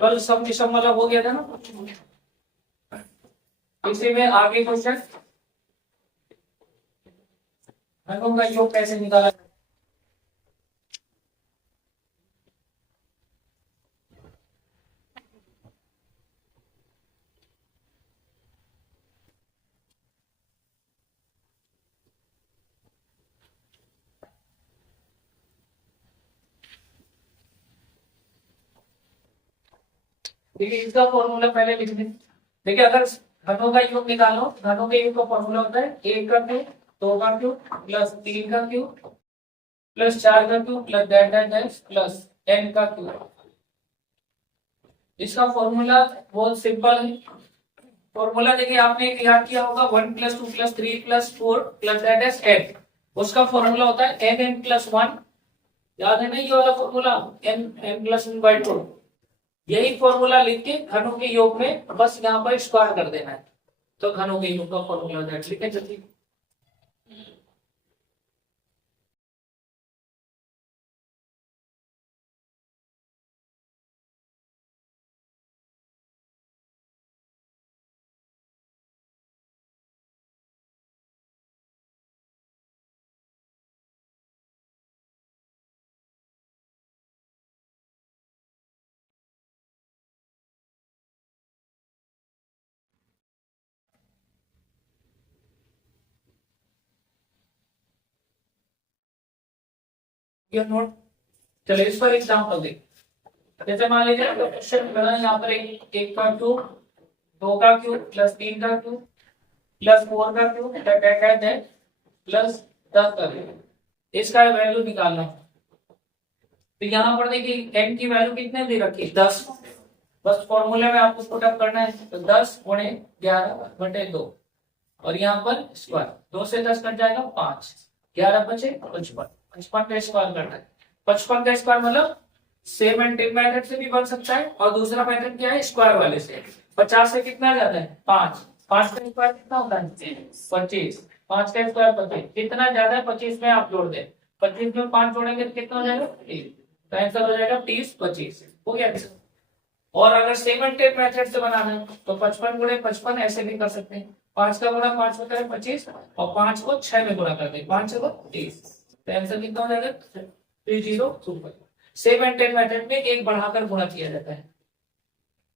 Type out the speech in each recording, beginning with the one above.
कल सम विषम वाला हो गया था ना। इसी में आगे क्वेश्चन, घनों का योग कैसे निकाला। देखिए इसका फॉर्मूला पहले लिख दें। देखिए अगर घनों का योग निकालो, घनों के योग का फॉर्मूला होता है एक का क्यूब, दो का क्यूब प्लस तीन का क्यूब प्लस चार का cube plus dot dot dot plus N का क्यूब। इसका फॉर्मूला बहुत सिंपल है। फॉर्मूला देखिए आपने एक याद किया होगा, 1 + 2 + 3 + 4 प्लस डेट डेट एन। उसका फॉर्मूला होता है एन एन प्लस वन। याद है ना ये वाला formula, N N plus one by two. यही फॉर्मूला लिख के घनों के योग में बस यहाँ पर स्क्वायर कर देना है, तो घनों के योग का फॉर्मूला हो जाएगा। ठीक है जल्दी। ये नोट, चलिए इस पर एग्जाम्पल देख। जैसे मान लीजिए क्वेश्चन बना यहाँ पर एक का क्यूब, दो का क्यूब प्लस तीन का क्यूब प्लस फोर का क्यूब प्लस 10 का क्यूब, इसका वैल्यू निकालना है। तो यहाँ पर देखिए एन की वैल्यू कितने दे रखी है, 10। बस फॉर्मूले में आपको पुटअप करना है, तो 10 × 11/2 और यहाँ पर स्क्वायर, 2 से 10 कट जाएगा 5, 11 बचे 55। 55 का स्क्वायर करना है। 55 का स्क्वायर मतलब सेम एंड टेन मेथड से भी बन सकता है, और दूसरा मेथड क्या है, स्क्वायर वाले से। 50 से कितना जाता है 5, 5 का स्क्वायर कितना होता है 25, 5 का स्क्वायर 25, कितना ज्यादा है 25 में आप जोड़ दें, 25 में 5 जोड़ेंगे तो कितना हो जाएगा 30, तो आंसर हो जाएगा 30 25। हो गया। और अगर सेम एंड टेन मेथड से बनाना है तो 55 × 55 ऐसे भी कर सकते हैं। 5 का गुणा 5 होता है 25, और 5 को 6 में गुणा कर दें, 5 को 30, तो आंसर कितना हो जाएगा 3025। सेम एंड टेन मेथड में एक बढ़ाकर गुणा किया जाता है।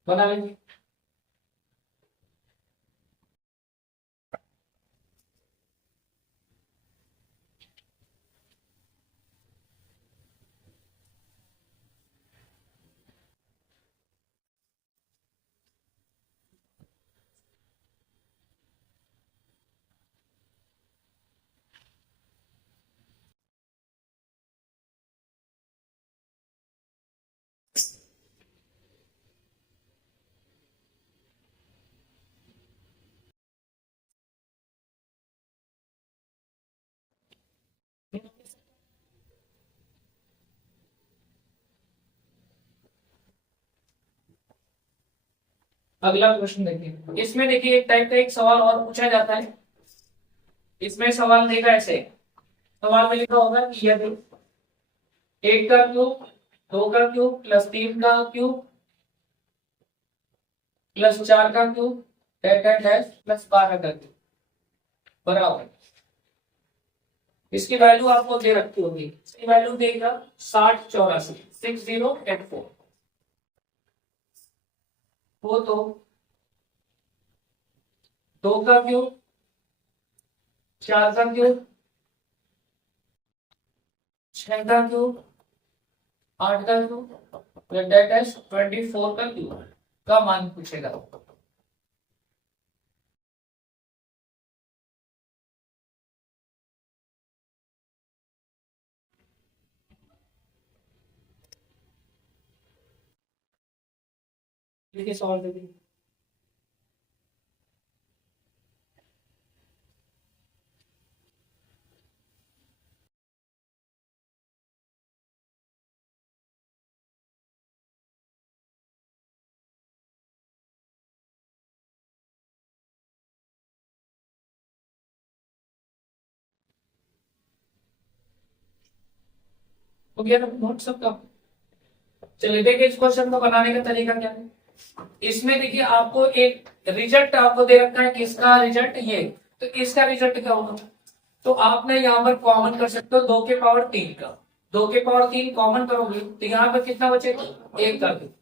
बना लेंगे। अगला प्रश्न देखिए, इसमें देखिए एक टाइप का एक सवाल और पूछा जाता है। इसमें सवाल देगा ऐसे, सवाल में लिखा होगा कि यदि एक का क्यूब, दो का क्यूब प्लस तीन का क्यूब प्लस चार का क्यूब डैश प्लस 12 का क्यूब बराबर, इसकी वैल्यू आपको दे रखी होगी। इसकी वैल्यू देगा 6084, 6084। वो तो दो का क्यूब, चार का क्यूब, छह का क्यूब, आठ का क्यूब डैश 24 का क्यूब का मान पूछेगा। देखिए सवाल देखिए, हो गया ना नोट सबका। चलिए देखिए इस क्वेश्चन को बनाने का तरीका क्या है। इसमें देखिए आपको एक रिजल्ट आपको दे रखा है, किसका रिजल्ट, ये, तो इसका रिजल्ट क्या होगा, तो आपने यहाँ पर कॉमन कर सकते हो 2 के पावर 3 का, 2 के पावर 3 कॉमन करोगे तो यहाँ पर कितना बचेगा, 1 का क्यूब,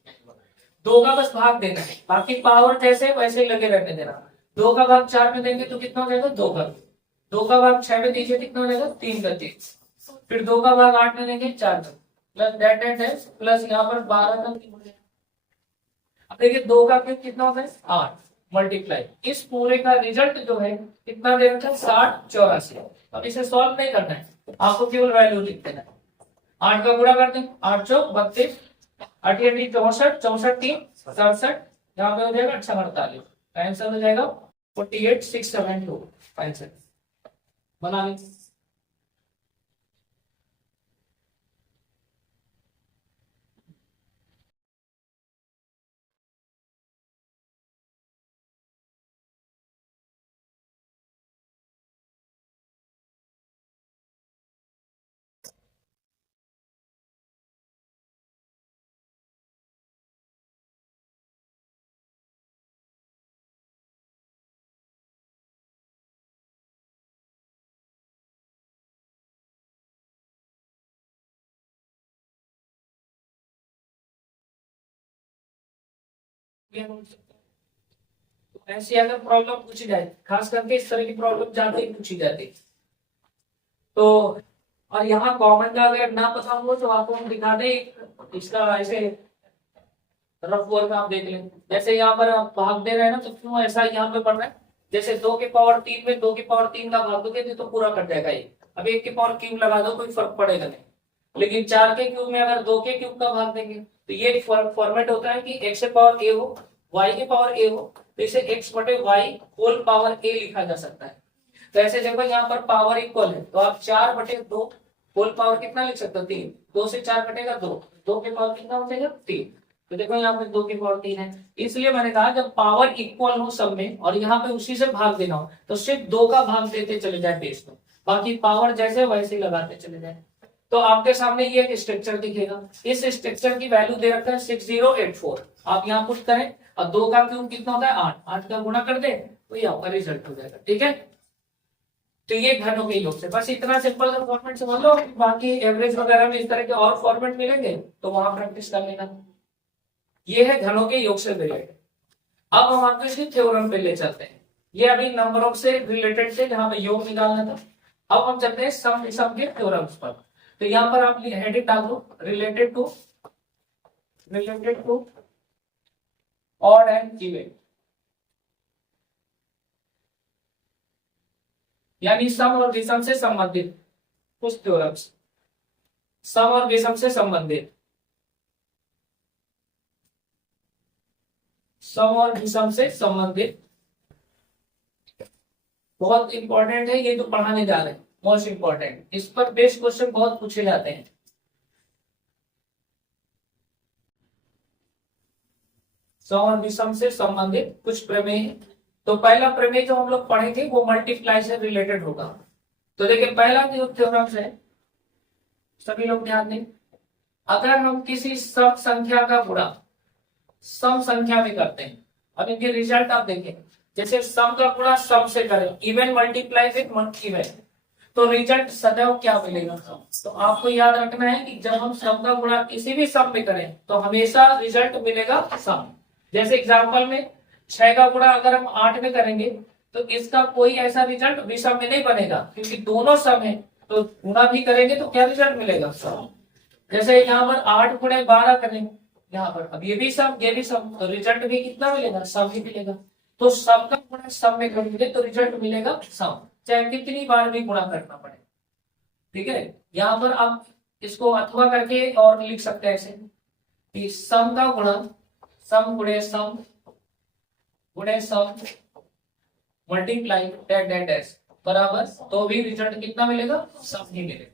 2 का बस भाग देना है, बाकी पावर जैसे वैसे ही लगे रहने देना। 2 का भाग 4 में देंगे तो कितना हो जाएगा, 2 का, 2 का भाग 6 में दीजिए कितना हो जाएगा, 3 का 3, फिर 2 का भाग 8 में देंगे 4 का, plus that and dash plus यहाँ पर 12 का क्यूब। अब देखिए 2 का क्यूब कितना होता है, 8 मल्टीप्लाई, इस पूरे का रिजल्ट जो है कितना दे रखा है, 6084। अब इसे सॉल्व नहीं करना है, आपको केवल वैल्यू लिख देना है। 8 का गुणा कर दें, 8 चौक 32, 8 64, 64 3 67, यहाँ पे हो जाएगा 48, आंसर हो जाएगा 48672 आंसर। बना लें। ऐसी अगर प्रॉब्लम पूछी जाए, खास करके इस तरह की प्रॉब्लम ज्यादा ही पूछी जाती है, तो और यहाँ कॉमन का अगर ना पता हो तो आपको हम दिखा दें, इसका ऐसे रफ वर्क आप देख लें। जैसे यहाँ पर आप भाग दे रहे हैं ना, तो क्यों ऐसा यहाँ पे पढ़ रहा है, जैसे 2 के पावर 3 में 2 के पावर 3 का भाग दोगे तो पूरा कट जाएगा ये। अब 1 के पावर क्यूब लगा दो, कोई फर्क पड़ेगा नहीं, लेकिन 4 के क्यूब में अगर 2 के क्यूब का भाग देंगे तो ये फॉर्मेट होता है कि x के पावर a हो, y के पावर a हो, तो इसे x बटे वाई होल पावर a लिखा जा सकता है। तो ऐसे देखो यहाँ पर पावर इक्वल है, तो आप 4/2 होल पावर कितना लिख सकते हो, 3, 2 से 4 कटेगा 2, 2 के पावर कितना हो जाएगा 3, तो देखो यहाँ पे 2 के पावर 3 है। इसलिए मैंने कहा जब पावर इक्वल हो सब में और यहाँ पे उसी से भाग देना हो तो सिर्फ 2 का भाग देते चले जाए बेस में, बाकी पावर जैसे वैसे ही लगाते चले जाए। तो आपके सामने ये एक स्ट्रक्चर दिखेगा, इस स्ट्रक्चर की वैल्यू दे रखा है 6084, आप यहाँ पुट करें और 2 का क्यूब कितना होता है 8, 8 का गुणा कर दे तो ये आपका रिजल्ट हो जाएगा। ठीक है, तो ये घनों के योग से, बस इतना सिंपल सा फॉर्मेट समझ लो, बाकी एवरेज वगैरह में इस तरह के और फॉर्मेट मिलेंगे तो वहां प्रैक्टिस कर लेना। ये है घनों के योग से रिलेटेड। अब हम आपको इसकी थ्योरम पे ले चलते हैं, ये अभी नंबरों से रिलेटेड थे जहां पे योग निकालना था। अब हम चलते हैं सम के थ्योरम्स पर। तो यहाँ पर आप हेडिंग डाल दो related to odd and even, यानी सम और विषम से संबंधित कुछ थ्योरम्स, सम और विषम से संबंधित, सम और विषम से संबंधित बहुत इंपॉर्टेंट है ये जो पढ़ाने जा रहे हैं, मोस्ट इंपॉर्टेंट, इस पर बेस्ट क्वेश्चन बहुत पूछे जाते हैं। सम और विषम से संबंधित कुछ प्रमेय। तो पहला प्रमेय जो हम लोग पढ़ेंगे वो मल्टीप्लाई से रिलेटेड होगा। तो देखिए पहला जो थ्योरम है, सभी लोग ध्यान दें, अगर हम किसी सब संख्या का गुणा सम संख्या में करते हैं, अब इनके रिजल्ट आप देखें, जैसे सम का गुणा सम से करें, इवन मल्टीप्लाई विद इवन, तो रिजल्ट सदैव क्या मिलेगा, तो आपको याद रखना है कि जब हम सम का गुणा किसी भी सम में करें तो हमेशा रिजल्ट मिलेगा सम। जैसे एग्जांपल में 6 का गुणा अगर हम 8 में करेंगे तो इसका कोई ऐसा रिजल्ट विषम में नहीं बनेगा, क्योंकि दोनों सम है, तो गुणा भी करेंगे तो क्या रिजल्ट मिलेगा सम। जैसे यहाँ पर 8 गुणे 12 करें यहाँ पर, अब ये भी सम ये भी सम, तो रिजल्ट भी कितना मिलेगा, सम ही मिलेगा। तो सम का गुणा सम में करेंगे तो रिजल्ट मिलेगा सम, चाहे कितनी बार भी गुणा करना पड़े। ठीक है, यहाँ पर आप इसको अथवा करके और लिख सकते हैं ऐसे कि सम का गुणा सम गुणे सम मल्टीप्लाई डैश बराबर, तो भी रिजल्ट कितना मिलेगा, सम ही मिलेगा।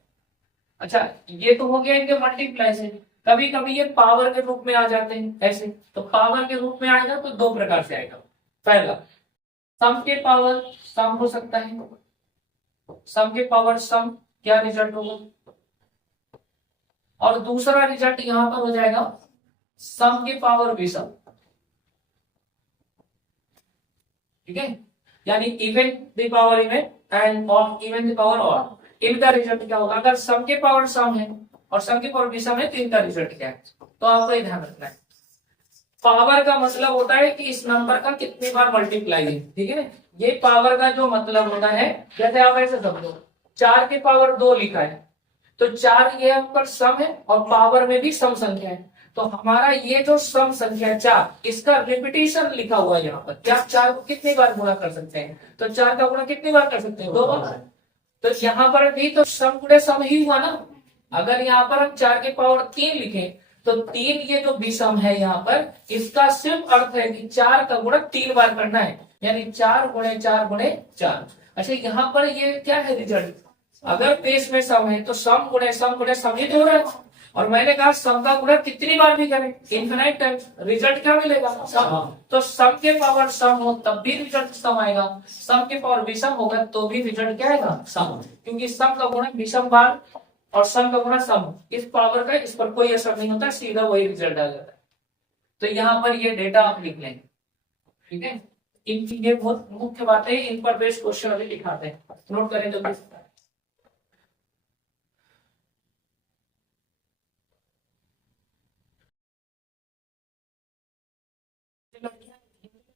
अच्छा, ये तो हो गया इनके मल्टीप्लाई से। कभी कभी ये पावर के रूप में आ जाते हैं ऐसे, तो पावर के रूप में आएगा तो 2 प्रकार से आएगा। पहला सम के पावर सम हो सकता है, सम के पावर सम, क्या रिजल्ट होगा, और दूसरा रिजल्ट यहाँ पर हो जाएगा सम के पावर विषम, ठीक है, यानी even the power even and odd even the power odd, इनका रिजल्ट क्या होगा? अगर सम के पावर सम है और सम के पावर विषम है तो इनका रिजल्ट क्या है? तो आपको ये ध्यान रखना है, पावर का मतलब होता है कि इस नंबर का कितनी बार मल्टीप्लाई है, ठीक है। ये पावर का जो मतलब होता है, जैसे आप ऐसे समझो 4 के पावर 2 लिखा है, तो 4 ये पर सम है और पावर में भी सम संख्या है, तो हमारा ये जो सम संख्या 4 इसका रिपीटिशन लिखा हुआ है यहाँ पर, क्या आप 4 को कितनी बार गुणा कर सकते हैं? तो 4 का गुणा कितनी बार कर सकते हैं? 2 बार। तो यहाँ पर भी तो सम गुणे सम ही हुआ ना। अगर यहाँ पर हम 4 के पावर 3 लिखें तो 3 ये जो विषम है यहाँ पर, इसका सिर्फ अर्थ है कि 4 का गुणा 3 बार करना है, यानी 4 गुणे 4 गुणे 4। अच्छा, यहाँ पर ये क्या है रिजल्ट? अगर बेस में सम है तो सम गुणे सम ही तो हो रहा है, और मैंने कहा सम का गुणा कितनी बार भी करें, इनफिनाइट टाइम्स, रिजल्ट क्या मिलेगा? सम। तो सम के पावर सम हो तब भी रिजल्ट सम आएगा, सम के पावर विषम होगा तो भी रिजल्ट क्या आएगा? सम, क्योंकि सम का गुणा विषम बार और सम का गुणा सम, इस पावर का इस पर कोई असर नहीं होता, सीधा वही रिजल्ट आ जाता है। तो यहाँ पर ये डेटा आप लिख लेंगे, ठीक है। इन ये बहुत मुख्य बातें, इन पर बेस्ड क्वेश्चन अभी दिखाते हैं, नोट करें जल्दी से।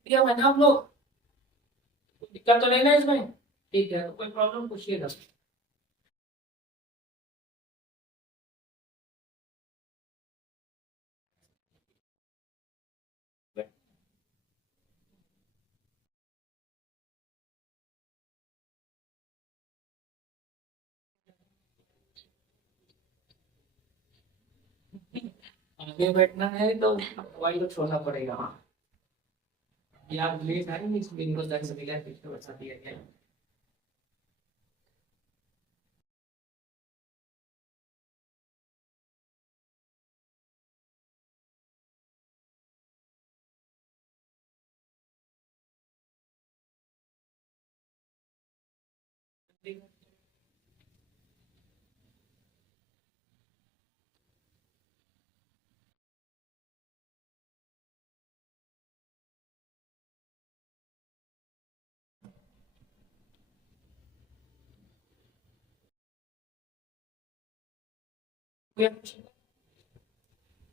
दिया मैंने, हम लोग दिक्कत तो नहीं ना इसमें? ठीक है, तो कोई प्रॉब्लम पूछिएगा। आगे बैठना है तो मोबाइल को छोड़ना पड़ेगा। यार लेट है, इसलिए इनको दर्द मिला है, पीछे बचा दिया गया है।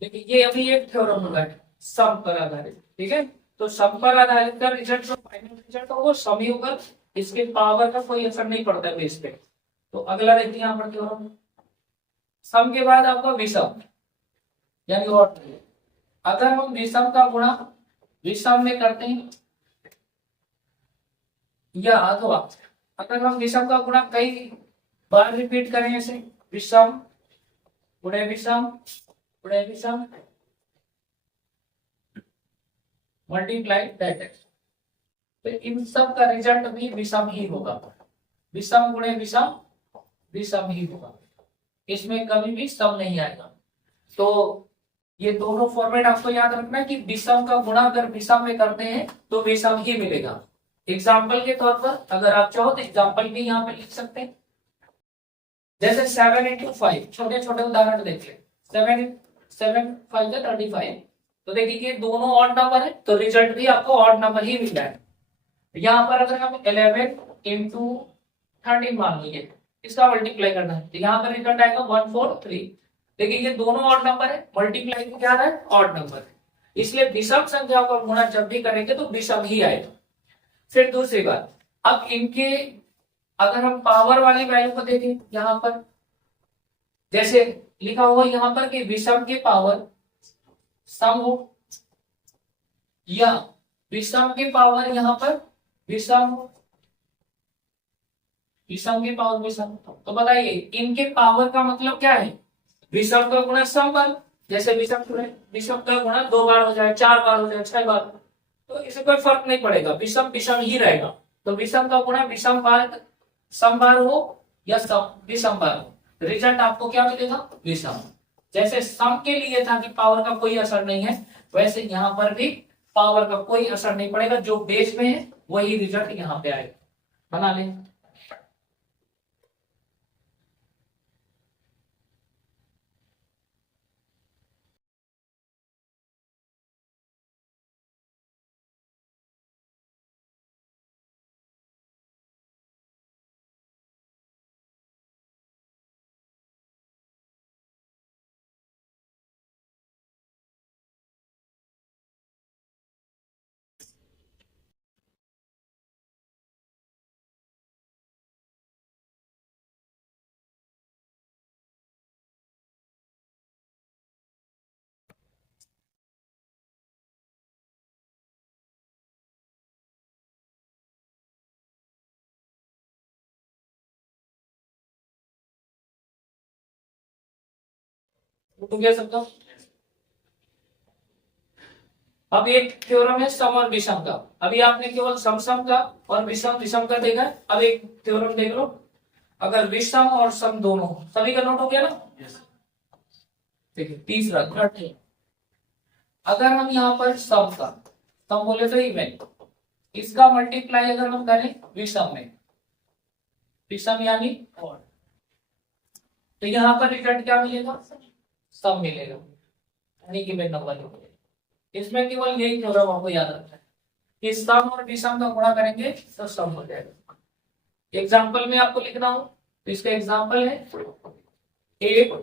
देखिए ये अभी एक थ्योरम होगा सम पर आधारित, ठीक है। तो सम पर आधारित का रिजल्ट जो फाइनल रिजल्ट होगा वो सम ही होगा, इसके पावर का कोई असर नहीं पड़ता है बेस पे। तो अगला देखिए यहाँ पर थ्योरम, सम के बाद आपका विषम यानी और, अगर हम विषम का गुणा विषम में करते हैं, या अथवा अगर हम विषम का गुणा कई बार रिपीट करें, ऐसे विषम गुणे विषम गुणे विषम मल्टीप्लाई दैट एक्स, तो इन सब का रिजल्ट भी विषम ही होगा, विषम गुणे विषम विषम ही होगा, इसमें कभी भी सम नहीं आएगा। तो ये दोनों फॉर्मेट आपको याद रखना है कि विषम का गुणा अगर विषम में करते हैं तो विषम ही मिलेगा। एग्जाम्पल के तौर पर अगर आप चाहो तो एग्जाम्पल भी यहाँ पे लिख सकते हैं, जैसे 7 into 5, छोटे छोटे उदाहरण देखिए, 7 7 5 35, तो देखिए ये दोनों ऑड नंबर है तो रिजल्ट भी आपको ऑड नंबर ही मिल रहा है। यहाँ पर अगर हम 11 into 13 मान लीजिए, इसका मल्टीप्लाई करना है तो यहाँ पर रिजल्ट आएगा 143। देखिए ये दोनों ऑड नंबर है, मल्टीप्लाई क्या है? ऑड नंबर, इसलिए विषम संख्या का गुणा जब भी करेंगे तो विषम ही आएगा। फिर दूसरी बात, अब इनके अगर हम पावर वाली वैल्यू को देखें, यहाँ पर जैसे लिखा हुआ यहाँ पर कि विषम के पावर सम हो, या विषम के पावर यहाँ पर विषम हो, विषम के पावर विषम, तो बताइए इनके पावर का मतलब क्या है? विषम का गुणा सम बार, जैसे विषम का गुणा 2 बार हो जाए, 4 बार हो जाए, 6 बार, तो इससे कोई फर्क नहीं पड़ेगा, विषम विषम ही रहेगा। तो विषम का गुणा विषम बार सम बार हो या सम विषम बार हो, रिजल्ट आपको क्या मिलेगा? विषम। जैसे सम के लिए था कि पावर का कोई असर नहीं है, वैसे यहाँ पर भी पावर का कोई असर नहीं पड़ेगा, जो बेस में है वही रिजल्ट यहाँ पे आएगा। बना लें। टू गया सबका। अब एक थ्योरम है सम और विषम का। अभी आपने केवल सम सम का और विषम विषम का देखा है। अब एक थ्योरम देख लो, अगर विषम और सम दोनों, सभी का नोट हो गया ना। देखिए तीसरा थर्ड, अगर हम यहाँ पर सम का, सम बोले तो इवन, इसका मल्टीप्लाई अगर हम करें विषम में, विषम यानी और, तो यहाँ पर रिजल्ट क्या मिलेगा, सम मिलेगा, यानी गिवन नंबर। इसमें केवल यही थ्योरम आपको याद रखना है कि सम और विषम का गुणा करेंगे तो सम हो जाएगा। एग्जाम्पल में आपको लिखना हो तो इसका एग्जाम्पल है, एक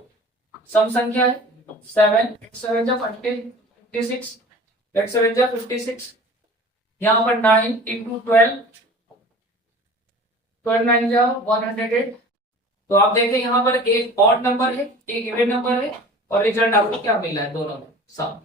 सम संख्या है 7, 7 जा 56, 7 जा 56, यहाँ पर 9 इंटू 12, 12 9 जा 108। तो आप देखें यहाँ पर एक ऑड नंबर है, एक इवन नंबर है, और रिजल्ट आपको क्या मिला है, दोनों में सम।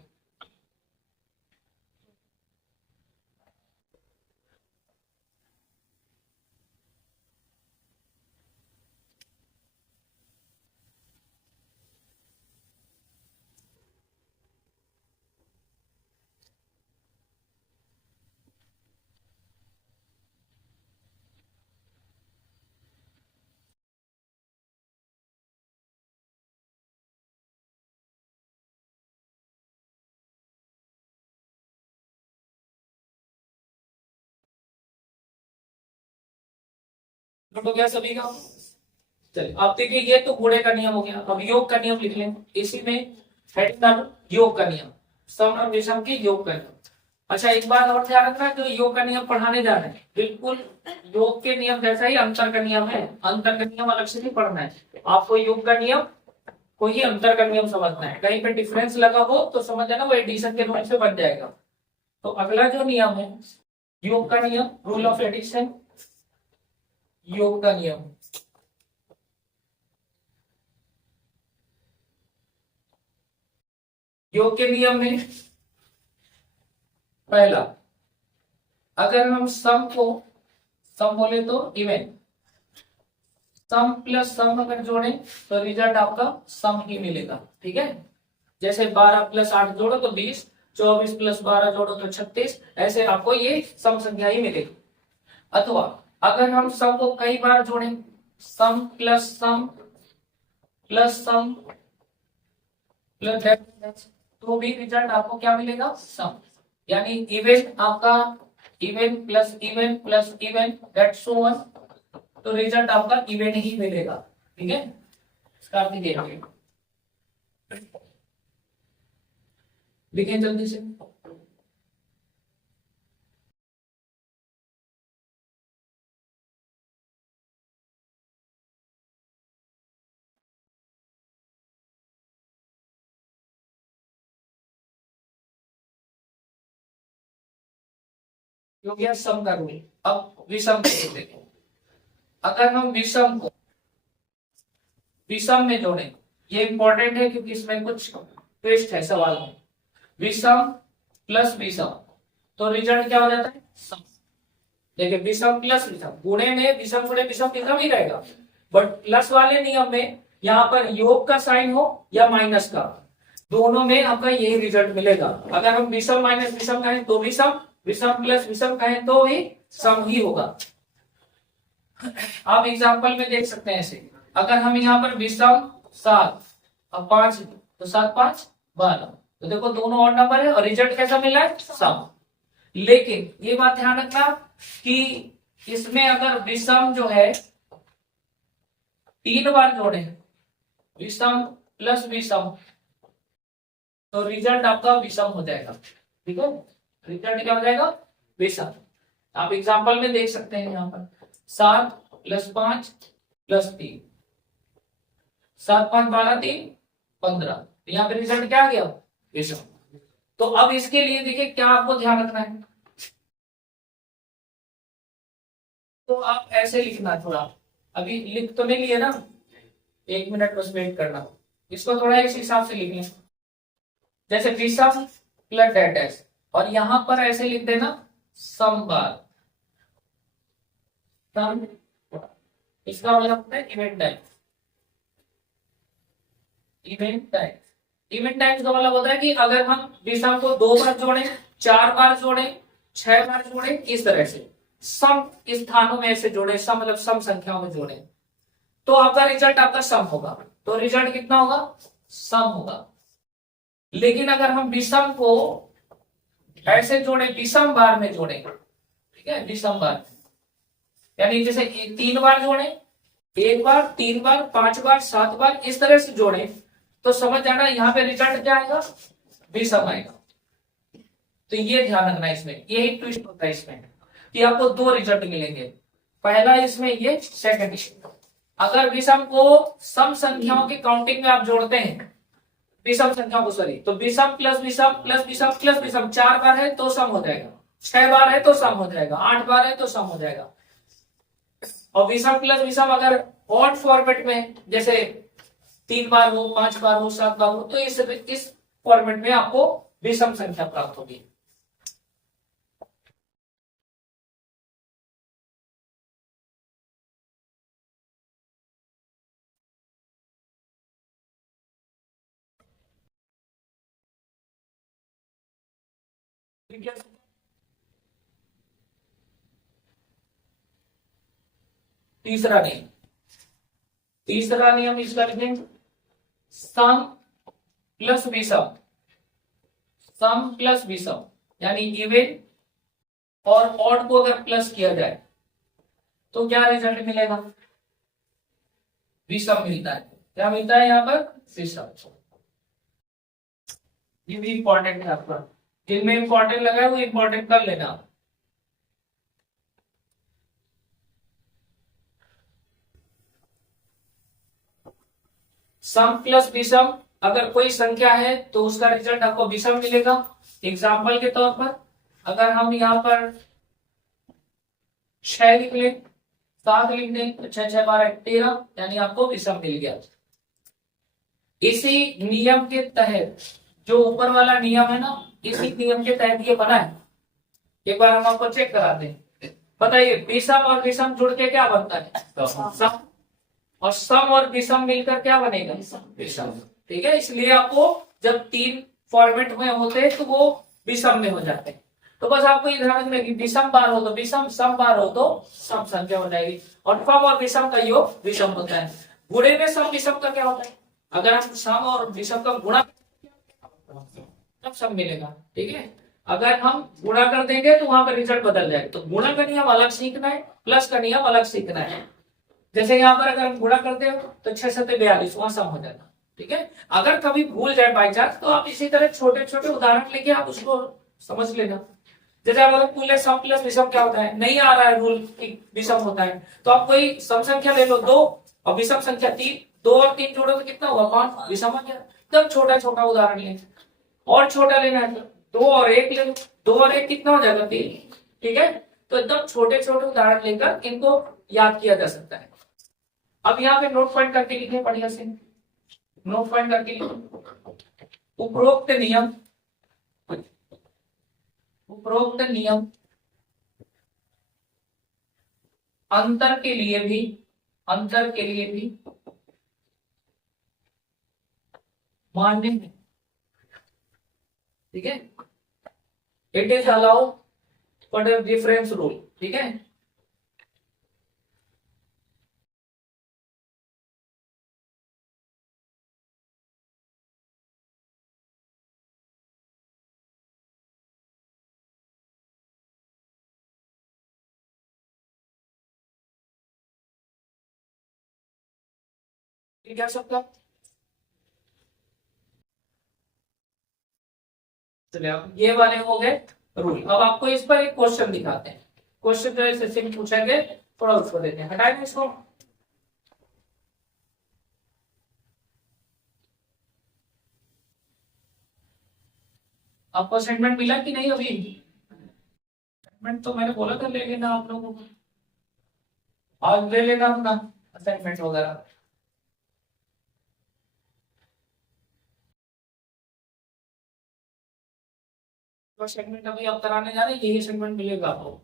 तो क्या सभी का, चलिए आप देखिए ये तो गुणे का नियम हो गया। अब योग का नियम लिख लें, इसी में हेडिंग डालो योग का नियम, सम और विषम के योग का नियम। अच्छा एक बात और ध्यान रखना, जो योग का नियम पढ़ाने जा रहे हैं बिल्कुल योग के नियम जैसा ही अंतर का नियम है, अंतर का नियम अलग से नहीं पढ़ना है आपको, योग का नियम को ही अंतर का नियम समझना है। कहीं पे डिफरेंस लगा हो तो समझ जाना वो एडिशन के रूल से बन जाएगा। तो अगला जो नियम है योग का नियम, रूल ऑफ एडिशन, योग का नियम। योग के नियम में पहला, अगर हम सम को, सम बोले तो इवन, सम प्लस सम अगर जोड़े तो रिजल्ट आपका सम ही मिलेगा, ठीक है। जैसे 12 प्लस 8 जोड़ो तो 20, 24 प्लस 12 जोड़ो तो 36, ऐसे आपको ये सम संख्या ही मिलेगी। अथवा अगर हम सम को कई बार जोड़े, sum plus sum plus sum plus that, तो भी रिजल्ट आपको क्या मिलेगा, सम। यानी इवन आपका, even plus even that so on, तो रिजल्ट आपका इवन ही मिलेगा, ठीक है। इसका अर्थ देखिए, लिखें जल्दी से। हो गया सम का रूल। अब विषम को देखें, अगर हम विषम को विषम में जोड़ें, ये इंपॉर्टेंट है क्योंकि इसमें कुछ ट्विस्ट है सवाल में, विषम प्लस विषम, तो रिजल्ट क्या हो जाता है, सम। देखिए विषम प्लस विषम, गुणे में विषम गुणे विषम विषम ही रहेगा, बट प्लस वाले नियम में यहाँ पर योग का साइन हो या माइनस का, दोनों में आपका यही रिजल्ट मिलेगा। अगर हम विषम माइनस विषम कहें तो विषम, विषम प्लस विषम कहें तो भी सम ही होगा। आप एग्जांपल में देख सकते हैं ऐसे, अगर हम यहाँ पर विषम 7 और 5, तो 7 5 12, तो देखो दोनों और नंबर है और रिजल्ट कैसा मिला है, सम। लेकिन ये बात ध्यान रखना कि इसमें अगर विषम जो है 3 बार जोड़े, विषम प्लस विषम, तो रिजल्ट आपका विषम हो जाएगा, ठीक है। रिजल्ट क्या हो जाएगा, विषम। आप एग्जांपल में देख सकते हैं यहाँ पर 7 प्लस 5 प्लस 3, 7 5 12 3 15, यहाँ पे रिजल्ट क्या आ गया, विषम। तो अब इसके लिए देखिए क्या आपको ध्यान रखना है, तो आप ऐसे लिखना, थोड़ा अभी लिख तो नहीं लिए ना, 1 मिनट बस वेट करना, इसको थोड़ा इस हिसाब से लिख लें, जैसे विषम प्लस डैश, और यहां पर ऐसे लिख देना सम बार, सम, इसका मतलब है event time, event time, even times का मतलब होता है कि अगर हम विषम को 2 बार जोड़े, 4 बार जोड़े, 6 बार जोड़े, इस तरह से सम स्थानों में ऐसे जोड़े, सम मतलब सम संख्याओं में जोड़े, तो आपका रिजल्ट आपका सम होगा। तो रिजल्ट कितना होगा? सम होगा। लेकिन अगर हम विषम को ऐसे जोड़े, विषम बार में जोड़े, ठीक है, विषम बार, यानी जैसे 3 बार जोड़े, 1 बार, 3 बार, 5 बार, 7 बार, इस तरह से जोड़े, तो समझ जाना यहाँ पे रिजल्ट क्या आएगा? विषम आएगा। तो ये ध्यान रखना, इसमें यही ट्विस्ट होता है इसमें कि आपको 2 रिजल्ट मिलेंगे। पहला इसमें ये, सेकंड इसमें। अगर विषम को सम संख्याओं की काउंटिंग में आप जोड़ते हैं, विषम संख्याओं को, सॉरी, तो विषम प्लस विषम प्लस विषम प्लस विषम 4 बार है तो सम हो जाएगा, 6 बार है तो सम हो जाएगा, 8 बार है तो सम हो जाएगा। और विषम प्लस विषम अगर ऑड फॉर्मेट में, जैसे 3 बार हो, 5 बार हो, 7 बार हो, तो इस फॉर्मेट में आपको विषम संख्या प्राप्त होगी। तीसरा नियम, तीसरा नियम इसका लिखें, सम प्लस विषम, सम प्लस विषम, यानी इवन और ऑड को अगर प्लस किया जाए तो क्या रिजल्ट मिलेगा? विषम मिलता है। क्या मिलता है यहाँ पर? विषम। ये भी इंपॉर्टेंट है आपका, जिनमें इंपॉर्टेंट लगा है वो इंपॉर्टेंट कर लेना। सम प्लस विषम, अगर कोई संख्या है तो उसका रिजल्ट आपको विषम मिलेगा। एग्जाम्पल के तौर पर अगर हम यहाँ पर 6 लिख लें, 7 लिख दें, तो 6 6 12 13, यानी आपको विषम मिल गया। इसी नियम के तहत, जो ऊपर वाला नियम है ना, इसी नियम के तहत ये बना है। एक बार हम आपको चेक करा दें। बताइए, विषम और विषम जुड़ के क्या बनता है? सम। और सम और विषम मिलकर क्या बनेगा? विषम। ठीक है, इसलिए आपको जब 3 फॉर्मेट में होते हैं तो वो विषम में हो जाते हैं। तो बस आपको ये ध्यान रखना कि विषम बार हो तो विषम, सम बार हो तो सम संख्या हो जाएगी। और सम और विषम का योग विषम होता है। गुणे में सम विषम का क्या होता है? अगर हम सम और विषम का गुणा तब सम मिलेगा। ठीक है, अगर हम गुणा कर देंगे तो वहां पर रिजल्ट बदल जाएगा। तो गुणा का नियम अलग सीखना है, प्लस का नियम अलग सीखना है। जैसे यहाँ पर अगर हम गुणा करते हो तो 6 7 42, वहां सम हो जाएगा। ठीक है, अगर कभी भूल जाए बाई चांस तो आप इसी तरह छोटे छोटे उदाहरण लेके आप उसको समझ लेना। जैसे आप अगर पूरे सम प्लस विषम क्या होता है, नहीं आ रहा है रूल कि विषम होता है, तो आप कोई सम संख्या ले लो 2 और विषम संख्या 3, 2 और 3 जोड़ो तो कितना हुआ? 5, विषम आ गया। एकदम छोटा छोटा उदाहरण ले, और छोटा लेना है तो 2 और 1 ले लो, 2 और 1 कितना हो जाएगा? 3। ठीक है, तो एकदम छोटे छोटे उदाहरण लेकर इनको याद किया जा सकता है। अब यहाँ पे नोट पॉइंट करके लिखे, बढ़िया से नोट पॉइंट करके लिखे। उपरोक्त नियम, उपरोक्त नियम अंतर के लिए भी, अंतर के लिए भी मान्य है। ठीक है, it is allow for the difference rule. ठीक है, क्या सबका? चलिए, अब ये वाले हो गए रूल। अब आपको इस पर एक क्वेश्चन दिखाते हैं। क्वेश्चन जो है सिंपल पूछेंगे, थोड़ा उसको देते हैं, हटाएंगे इसको। आपको असाइनमेंट मिला कि नहीं अभी? असाइनमेंट तो मैंने बोला था ले लेना आप लोगों को, आज ले लेना अपना असाइनमेंट वगैरह। तो असाइनमेंट अभी आप कराने जा रहे हैं, यही असाइनमेंट मिलेगा आपको।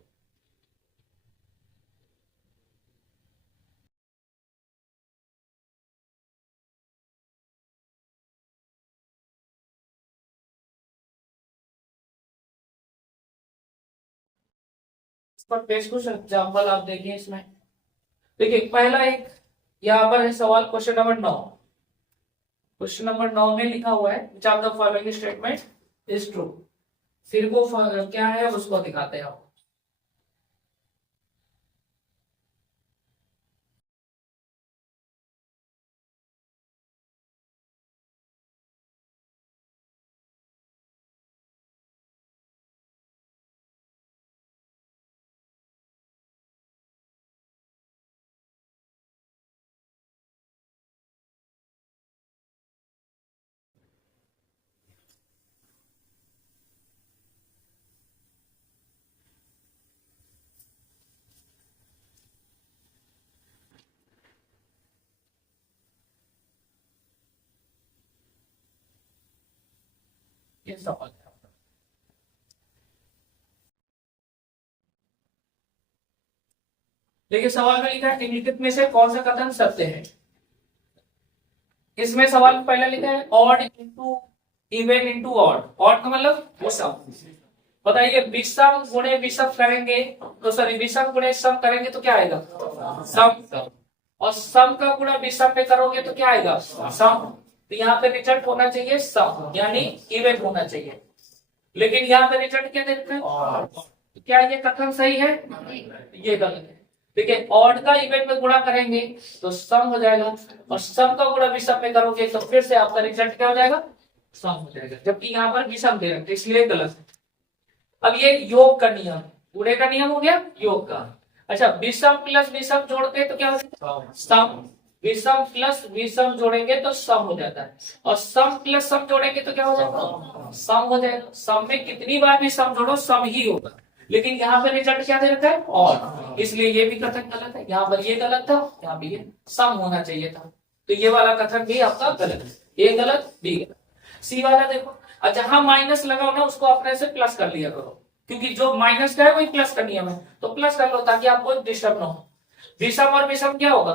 पर पेश कुछ एग्जाम्पल आप देखिए इसमें। देखिए पहला एक यहाँ पर है सवाल क्वेश्चन नंबर 9। क्वेश्चन नंबर 9 में लिखा हुआ है which of the following statement is true. फिर वो क्या है उसको दिखाते हैं आप। ये सवाल है। देखिए सवाल में लिखा है निम्नलिखित में से कौन सा कथन सत्य है। इसमें सवाल में पहला लिखा है odd into even into odd. Odd का मतलब विषम। बताइए विषम गुणे विषम करेंगे तो सॉरी विषम गुणे सम करेंगे तो क्या आएगा सम। और सम का गुणा विषम पे करोगे तो क्या आएगा सम। तो यहाँ पे रिजल्ट होना चाहिए सम यानी इवन होना चाहिए। लेकिन यहाँ पे रिजल्ट क्या देते हैं तो क्या ये कथन सही है ये गलत है। देखिए ऑड का इवेंट में गुणा करेंगे तो सम हो जाएगा और सम का गुणा विषम में करोगे तो फिर से आपका रिजल्ट क्या हो जाएगा सम हो जाएगा। जबकि यहाँ पर विषम दे रखे इसलिए गलत है। अब ये योग का नियम गुणे का नियम हो गया योग का। अच्छा विषम प्लस विषम जोड़ते तो क्या हो जाएगा सम। विषम प्लस विषम जोड़ेंगे तो सम हो जाता है और सम प्लस सम जोड़ेंगे तो क्या हो जाएगा सम हो जाएगा। सम में कितनी बार भी सम जोड़ो सम ही होगा। लेकिन यहाँ पे रिजल्ट क्या दे रखा है और इसलिए ये भी कथन गलत है। यहाँ पर ये गलत था यहाँ भी ये सम होना चाहिए था। तो ये वाला कथन भी आपका गलत है। ये गलत बी गलत। सी वाला देखो जहां माइनस लगाओ ना उसको अपने से प्लस कर लिया करो क्योंकि जो माइनस का है वही प्लस का नियम है तो प्लस कर लो ताकि आपको डिस्टर्ब ना हो। विषम और विषम क्या होगा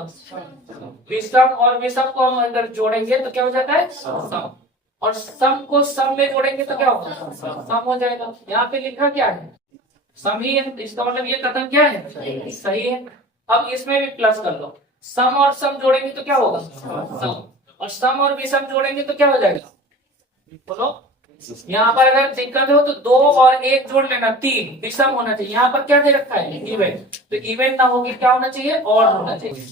विषम और विषम को हम अगर जोड़ेंगे तो क्या हो जाता है सम। और सम को सम में जोड़ेंगे तो क्या होगा सम हो जाएगा। यहाँ पे लिखा क्या है सम ही है। इसका मतलब ये कथन क्या है सही है। अब इसमें भी प्लस कर लो सम और सम जोड़ेंगे तो क्या होगा सम और सम और विषम जोड़ेंगे तो क्या हो जाएगा बोलो। यहाँ पर अगर दिक्कत हो तो 2 और 1 जोड़ लेना 3 विषम होना चाहिए। यहाँ पर क्या दे रखा है इवेंट तो इवेंट ना होगी क्या होना चाहिए और होना चाहिए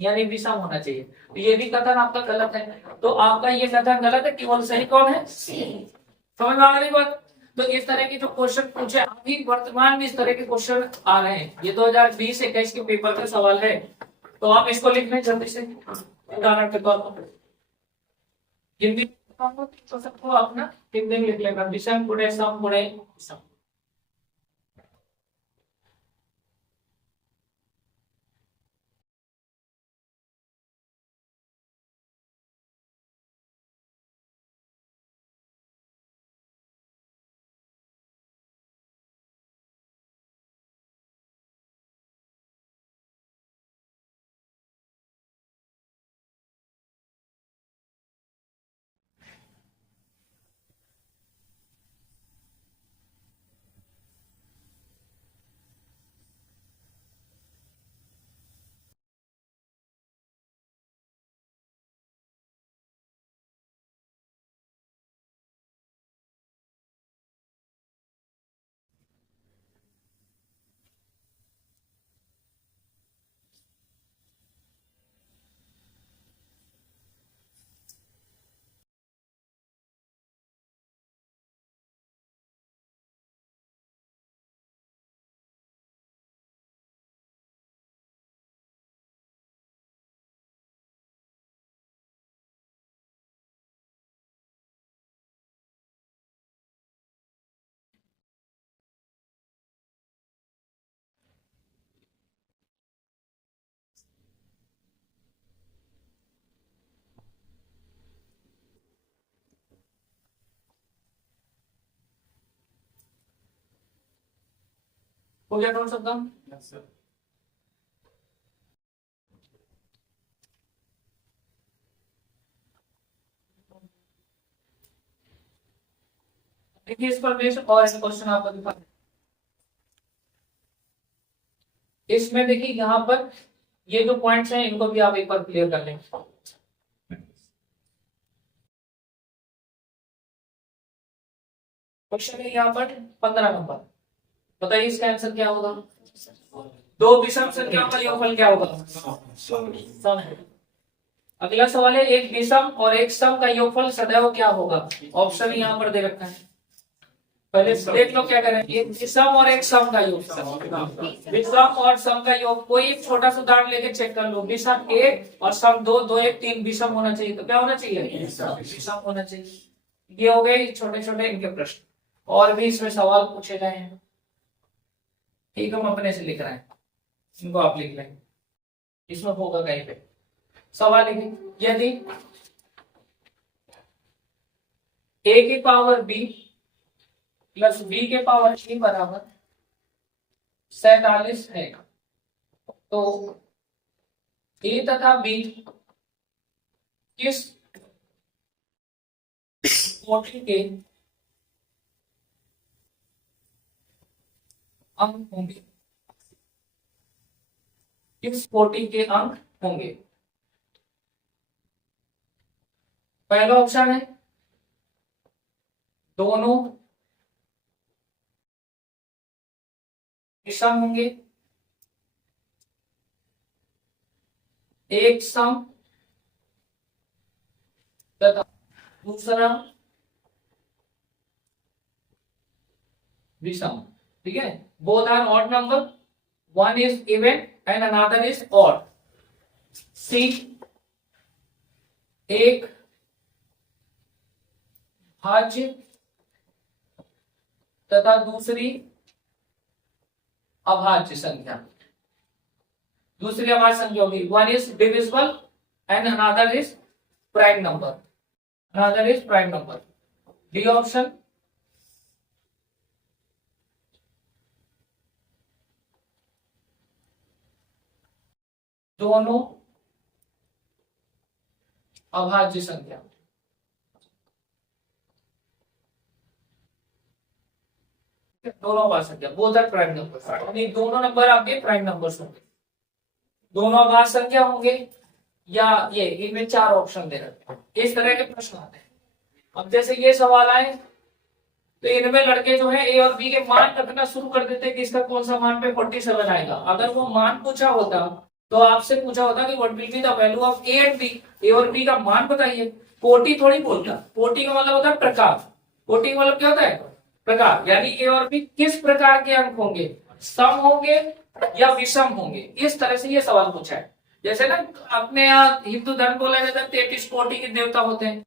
यानी विषम होना चाहिए। तो ये भी कथन आपका गलत है। तो आपका ये कथन गलत है केवल सही कौन है समझ में आ रही बात। तो इस तरह के जो क्वेश्चन पूछे अभी वर्तमान में इस तरह के क्वेश्चन आ रहे हैं। ये 2020-21 के पेपर का सवाल है तो आप इसको लिख लें जल्दी से उदाहरण के तौर पर। हिंदी तो सबको अपना हिंदी में लिख लेगा विषम गुणे सम गुणे सम। हो गया कौन सबका देखिए इस पर बेस्ड और क्वेश्चन आपको दिखा इसमें देखिए यहाँ पर ये जो पॉइंट्स हैं इनको भी आप एक बार क्लियर कर लें। क्वेश्चन है यहाँ पर 15 नंबर, बताइए इसका आंसर क्या होगा। दो विषम संख्याओं का योगफल क्या होगा, सम है। अगला सवाल है एक विषम और एक सम का योगफल सदैव क्या होगा। ऑप्शन यहाँ पर दे रखा है, पहले देख लो क्या करें। एक विषम और एक सम का योग, विषम और सम का योग, कोई छोटा सा उदाहरण लेके चेक कर लो। विषम एक और सम दो, दो एक तीन, विषम होना चाहिए, तो क्या होना चाहिए, विषम होना चाहिए। ये हो गए छोटे छोटे इनके प्रश्न, और भी इसमें सवाल पूछे गए हैं, ठीक हम अपने से लिख रहे हैं, इनको आप लिख लें, इसमें होगा कहीं पे सवाल लिखिए। यदि a की पावर b प्लस b के पावर c बराबर 47 है, तो a तथा b किस कोटि के अंक होंगे, किस कोटि के अंक होंगे। पहला ऑप्शन है दोनों विषम होंगे, एक सम तथा दूसरा विषम, ठीक है। Both are odd number, one is even and another is odd. See एक भाज्य तथा दूसरी अभाज्य संख्या, दूसरी अभाज्य संख्या होगी, one is divisible and another is prime number, another is prime number. D option दोनों अभाज्य संख्या, दोनों अभाज्य संख्या, बोथ आर प्राइम नंबर, यानी दोनों नंबर आपके प्राइम नंबर्स होंगे, दोनों अभाज्य संख्या होंगे, या ये इनमें चार ऑप्शन दे रखे हैं। इस तरह के प्रश्न आते हैं। अब जैसे ये सवाल आए तो इनमें लड़के जो है ए और बी के मान रखना शुरू कर देते कि इसका कौन सा मान पे 47 आएगा। अगर वो मान पूछा होता तो आपसे पूछा होता कि what will be the value of A and B, A और बी का मान बताइए। कोटि थोड़ी बोलता, कोटि का मतलब होता है प्रकार, कोटि का मतलब क्या होता है, प्रकार, यानी ए और बी किस प्रकार के अंक होंगे, सम होंगे या विषम होंगे। इस तरह से ये सवाल पूछा है। जैसे ना अपने यहाँ हिंदू धर्म बोला जाता है 33 कोटि के देवता होते हैं,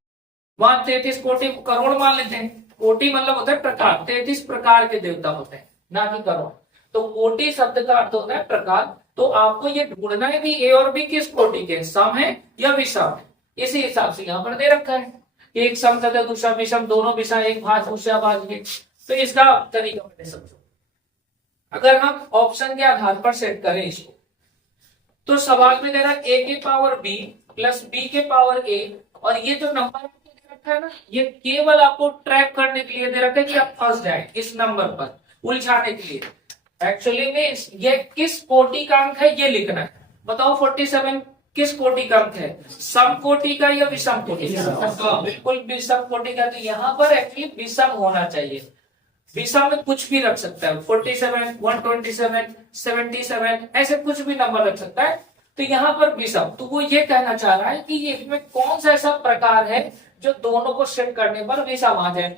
वहां 33 कोटि को करोड़ मान लेते हैं। कोटि मतलब होता है प्रकार, 33 प्रकार के देवता होते हैं, ना कि करोड़। तो कोटि शब्द का अर्थ होता है प्रकार। तो आपको ये ढूंढना है कि ए और बी किस कोटि के, सम है या विषम है। इसी हिसाब से यहाँ पर दे रखा है, एक सम तथा दूसरा विषम, दोनों विषम, एक भाज्य दूसरा भाज्य। तो इसका तरीका मैंने समझो। अगर हम ऑप्शन के आधार पर सेट करें इसको, तो सवाल में दे रहा है ए की पावर बी प्लस बी के पावर ए, और ये जो नंबर दे रखा है ना, ये केवल आपको ट्रैक करने के लिए दे रखा है कि आप फंस जाए इस नंबर पर, उलझाने के लिए। एक्चुअली में ये किस कोटि का अंक है ये लिखना है। बताओ 47 किस कोटि का अंक है, सम कोटि का या विषम कोटि का। बिल्कुल विषम कोटि का। तो यहाँ पर एक्चुअली विषम होना चाहिए। विषम में कुछ भी रख सकता है, 47, 127, 77, ऐसे कुछ भी नंबर रख सकता है। तो यहाँ पर विषम, तो वो ये कहना चाह रहा है कि ये इसमें कौन सा ऐसा प्रकार है जो दोनों को सेट करने पर विषम आ जाए।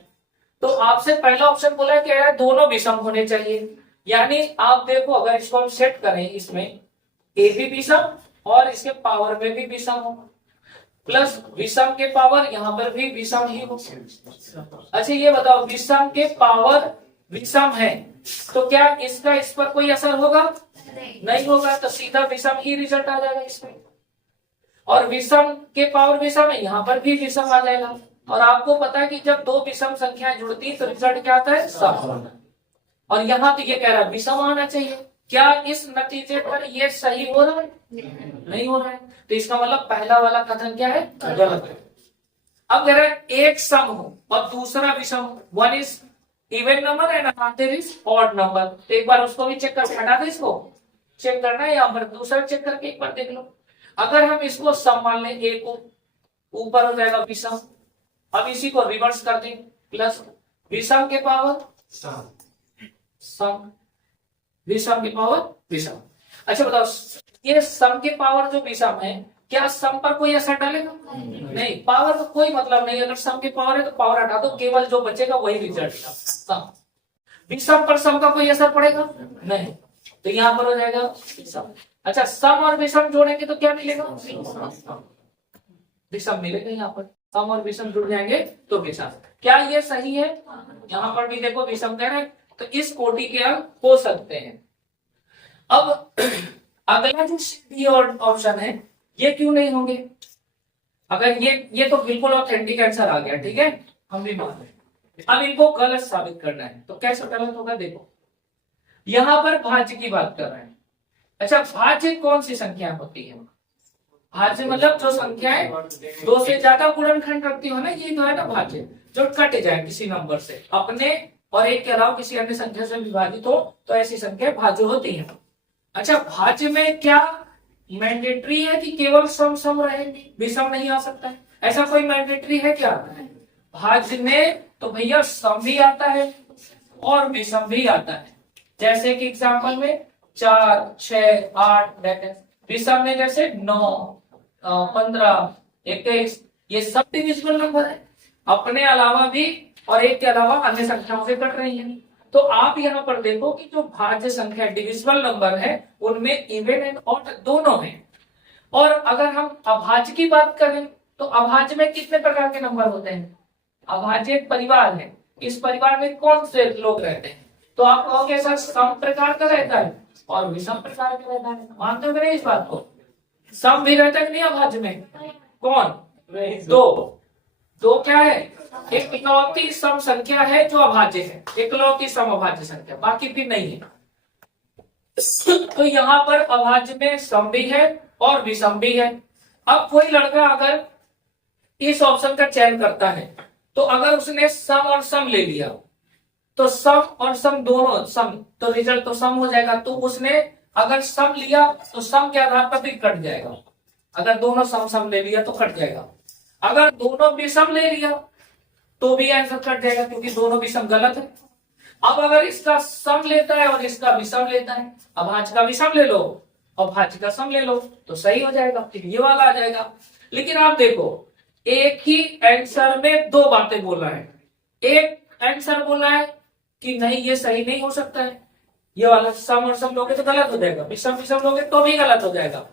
तो आपसे पहला ऑप्शन बोला है कि दोनों विषम होने चाहिए। यानी आप देखो, अगर इसको हम सेट करें, इसमें ए भी विषम और इसके पावर में भी विषम हो, प्लस विषम के पावर यहाँ पर भी विषम ही हो। अच्छा ये बताओ, विषम के पावर विषम है तो क्या इसका इस पर कोई असर होगा, नहीं होगा। तो सीधा विषम ही रिजल्ट आ जाएगा इसमें। और विषम के पावर विषम है, यहाँ पर भी विषम आ जाएगा। और आपको पता है कि जब दो विषम संख्याएं जुड़ती तो रिजल्ट क्या आता है, सम। और यहाँ तो ये कह रहा है विषम आना चाहिए। क्या इस नतीजे पर ये सही हो रहा है, नहीं हो रहा है। तो इसका मतलब पहला वाला कथन क्या है, गलत है। अब कह रहा है एक सम हो और दूसरा विषम, one is even number and another is odd number. तो एक बार उसको भी चेक कर, हटा दे इसको, चेक करना है, यहाँ पर दूसरा चेक करके एक बार देख लो। अगर हम इसको सम मान लें, ए को ऊपर हो जाएगा विषम, अब इसी को रिवर्स कर दें, प्लस विषम के पावर सम, विषम के पावर विषम। अच्छा बताओ, ये सम के पावर जो विषम है, क्या सम पर कोई असर डालेगा? नहीं, पावर का कोई मतलब नहीं। अगर सम की पावर है तो पावर हटा दो, केवल जो बचेगा वही रिजल्ट सम। विषम पर सम का कोई असर पड़ेगा? नहीं, तो यहाँ पर हो जाएगा विषम। अच्छा, सम और विषम जोड़ेंगे तो क्या मिलेगा? विषम मिलेगा। यहाँ पर सम और विषम जुड़ जाएंगे तो विषम। क्या ये सही है? यहाँ पर भी देखो विषम कह रहे हैं, तो इस कोटि के अंक हो सकते हैं। अब अगला जो सी ऑप्शन है, ये क्यों नहीं होंगे? अगर ये तो बिल्कुल ऑथेंटिक आंसर आ गया, ठीक है, हम भी मान रहे हैं। अब इनको गलत साबित करना है, तो कैसे गलत होगा? देखो, यहां पर भाज्य की बात कर रहे हैं। अच्छा, भाज्य कौन सी संख्या होती है? भाज्य मतलब जो संख्याएं दो से ज्यादा गुणनखंड रखती हो ना, ये तो है ना भाज्य, जो कट जाए किसी नंबर से, अपने और एक के अलावा किसी अन्य संख्या से विभाजित हो, तो ऐसी संख्या भाज्य होती है। अच्छा, भाज्य में क्या मैंडेटरी है कि केवल सम सम रहेंगे, विषम नहीं आ सकता है? ऐसा कोई मैंडेटरी है क्या? भाज्य में तो भैया सम भी आता है और विषम भी आता है। जैसे कि एग्जाम्पल में 4, 6, 8 विषम में जैसे 9, 15, 21, ये सब डिविजिबल नंबर है, अपने अलावा भी और एक के अलावा अन्य संख्याओं से कट रही है। तो आप यहाँ पर देखो कि जो भाज्य संख्या डिविजिबल नंबर है, उनमें इवन एंड ऑड दोनों हैं। और अगर हम अभाज्य की बात करें, तो अभाज्य में कितने प्रकार के नंबर होते हैं? अभाज्य एक परिवार है, इस परिवार में कौन से लोग रहते हैं? तो आप कहोगे सर सम प्रकार का रहता है और विषम प्रकार का रहता है, मानते हो इस बात को? सम भी रहता है कि नहीं अभाज्य में? कौन? दो क्या है? एक इकलौती सम संख्या है जो अभाज्य है, इकलौती सम अभाज्य संख्या, बाकी भी नहीं है। तो यहाँ पर अभाज्य में सम भी है और विषम भी है। अब कोई लड़का अगर इस ऑप्शन का चयन करता है, तो अगर उसने सम और सम ले लिया, तो सम और सम दोनों सम, तो रिजल्ट तो सम हो जाएगा। तो उसने अगर सम लिया तो सम के आधार पर भी कट जाएगा, अगर दोनों सम सम ले लिया तो कट जाएगा। अगर दोनों विषम ले लिया तो भी आंसर कट जाएगा, क्योंकि दोनों विषम गलत है। अब अगर इसका सम लेता है और इसका विषम लेता है, अभाज्य का विषम ले लो और भाज्य का सम ले लो, तो सही हो जाएगा, फिर ये वाला आ जाएगा। लेकिन आप देखो, एक ही आंसर में दो बातें बोला है। एक आंसर बोला है कि नहीं ये सही नहीं हो सकता है, ये वाला सम और सम लोगे तो गलत हो जाएगा, विषम विषम लोगे तो भी गलत हो जाएगा।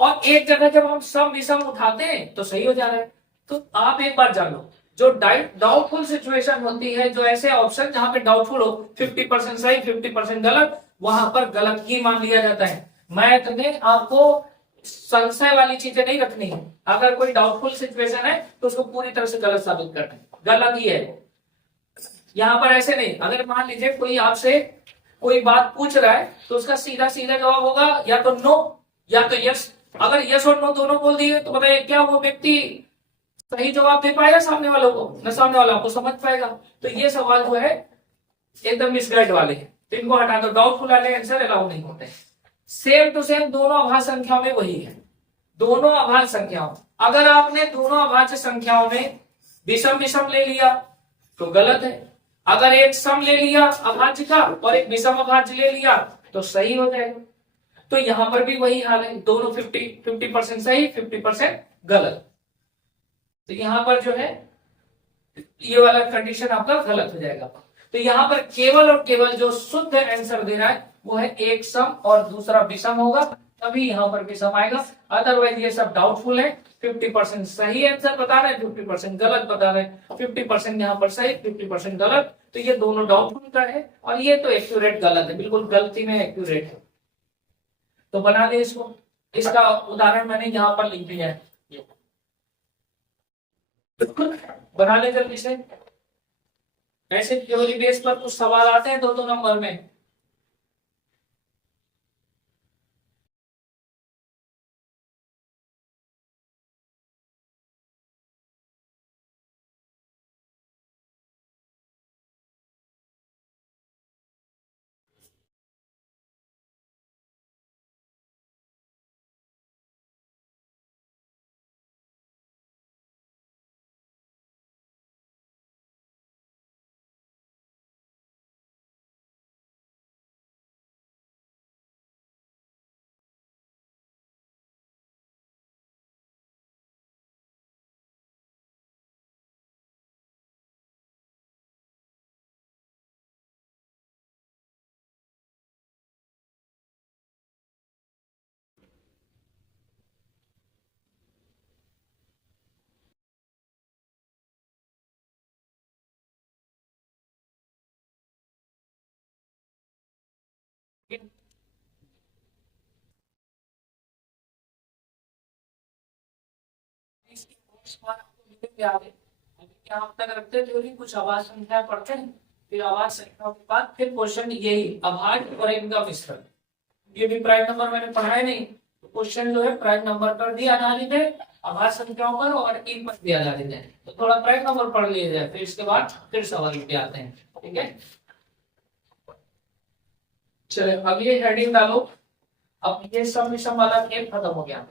और एक जगह जब हम सम विषम उठाते हैं तो सही हो जा रहा है। तो आप एक बार जानो, जो डाउटफुल सिचुएशन होती है, जो ऐसे ऑप्शन जहां पे डाउटफुल हो, 50% सही 50% गलत, वहां पर गलत ही मान लिया जाता है। मैथ में आपको संशय वाली चीजें नहीं रखनी है। अगर कोई डाउटफुल सिचुएशन है तो उसको पूरी तरह से गलत साबित करना है, गलत ही है। यहाँ पर ऐसे नहीं, अगर मान लीजिए कोई आपसे कोई बात पूछ रहा है तो उसका सीधा सीधा जवाब होगा या तो नो या तो यस। अगर यस और नो दोनों बोल दिए तो बताइए क्या वो व्यक्ति सही जवाब दे पाएगा सामने वालों को? न सामने वाला आपको समझ पाएगा। तो ये सवाल जो है एकदम मिसगाइड वाले हैं, तो इनको हटा दो, डाउटफुल वाले आंसर अलाउ नहीं होते। सेम टू सेम दोनों अभाज्य संख्याओं में वही है, दोनों अभाज्य संख्याओं, अगर आपने दोनों अभाज्य संख्याओं में विषम विषम ले लिया तो गलत है, अगर एक सम ले लिया अभाज्य का और एक विषम अभाज्य ले लिया तो सही हो जाएगा। तो यहां पर भी वही हाल है, दोनों 50% सही 50% गलत। तो यहां पर जो है ये वाला कंडीशन आपका गलत हो जाएगा। तो यहां पर केवल और केवल जो शुद्ध आंसर दे रहा है वो है एक सम और दूसरा विषम होगा, तभी यहां पर विषम आएगा। अदरवाइज ये सब डाउटफुल है, 50% सही आंसर बता रहे हैं, 50% गलत बता रहे हैं, 50% यहाँ पर सही 50% गलत। तो ये दोनों डाउटफुल का है और ये तो एक्यूरेट गलत है, बिल्कुल गलती में एक्यूरेट है। तो बना दे इसको, इसका उदाहरण मैंने यहाँ पर लिख दिया है, बना ले जल्दी से। ऐसे थ्योरी बेस पर कुछ सवाल आते हैं दो नंबर में। इसकी नोट्स पर आपको मिलेंगे आगे। अभी यहाँ तक रखते हैं थ्योरी, कुछ आवाज संख्या पढ़ते हैं, फिर आवाज संख्या के बाद फिर क्वेश्चन यही अभाज्य और इनका मिश्रण। ये भी प्राइम नंबर मैंने पढ़ाया नहीं, क्वेश्चन जो है प्राइम नंबर पर भी आधारित है, आभाज्य संख्याओं पर और इन पर भी आधारित है। तो थोड़ा प्राइम नंबर पढ़ लिया जाए, फिर इसके बाद फिर सवाल भी आते हैं। ठीक है, चलिए अब ये हेडिंग डालो। अब ये सब मिशन वाला खेल खत्म हो गया।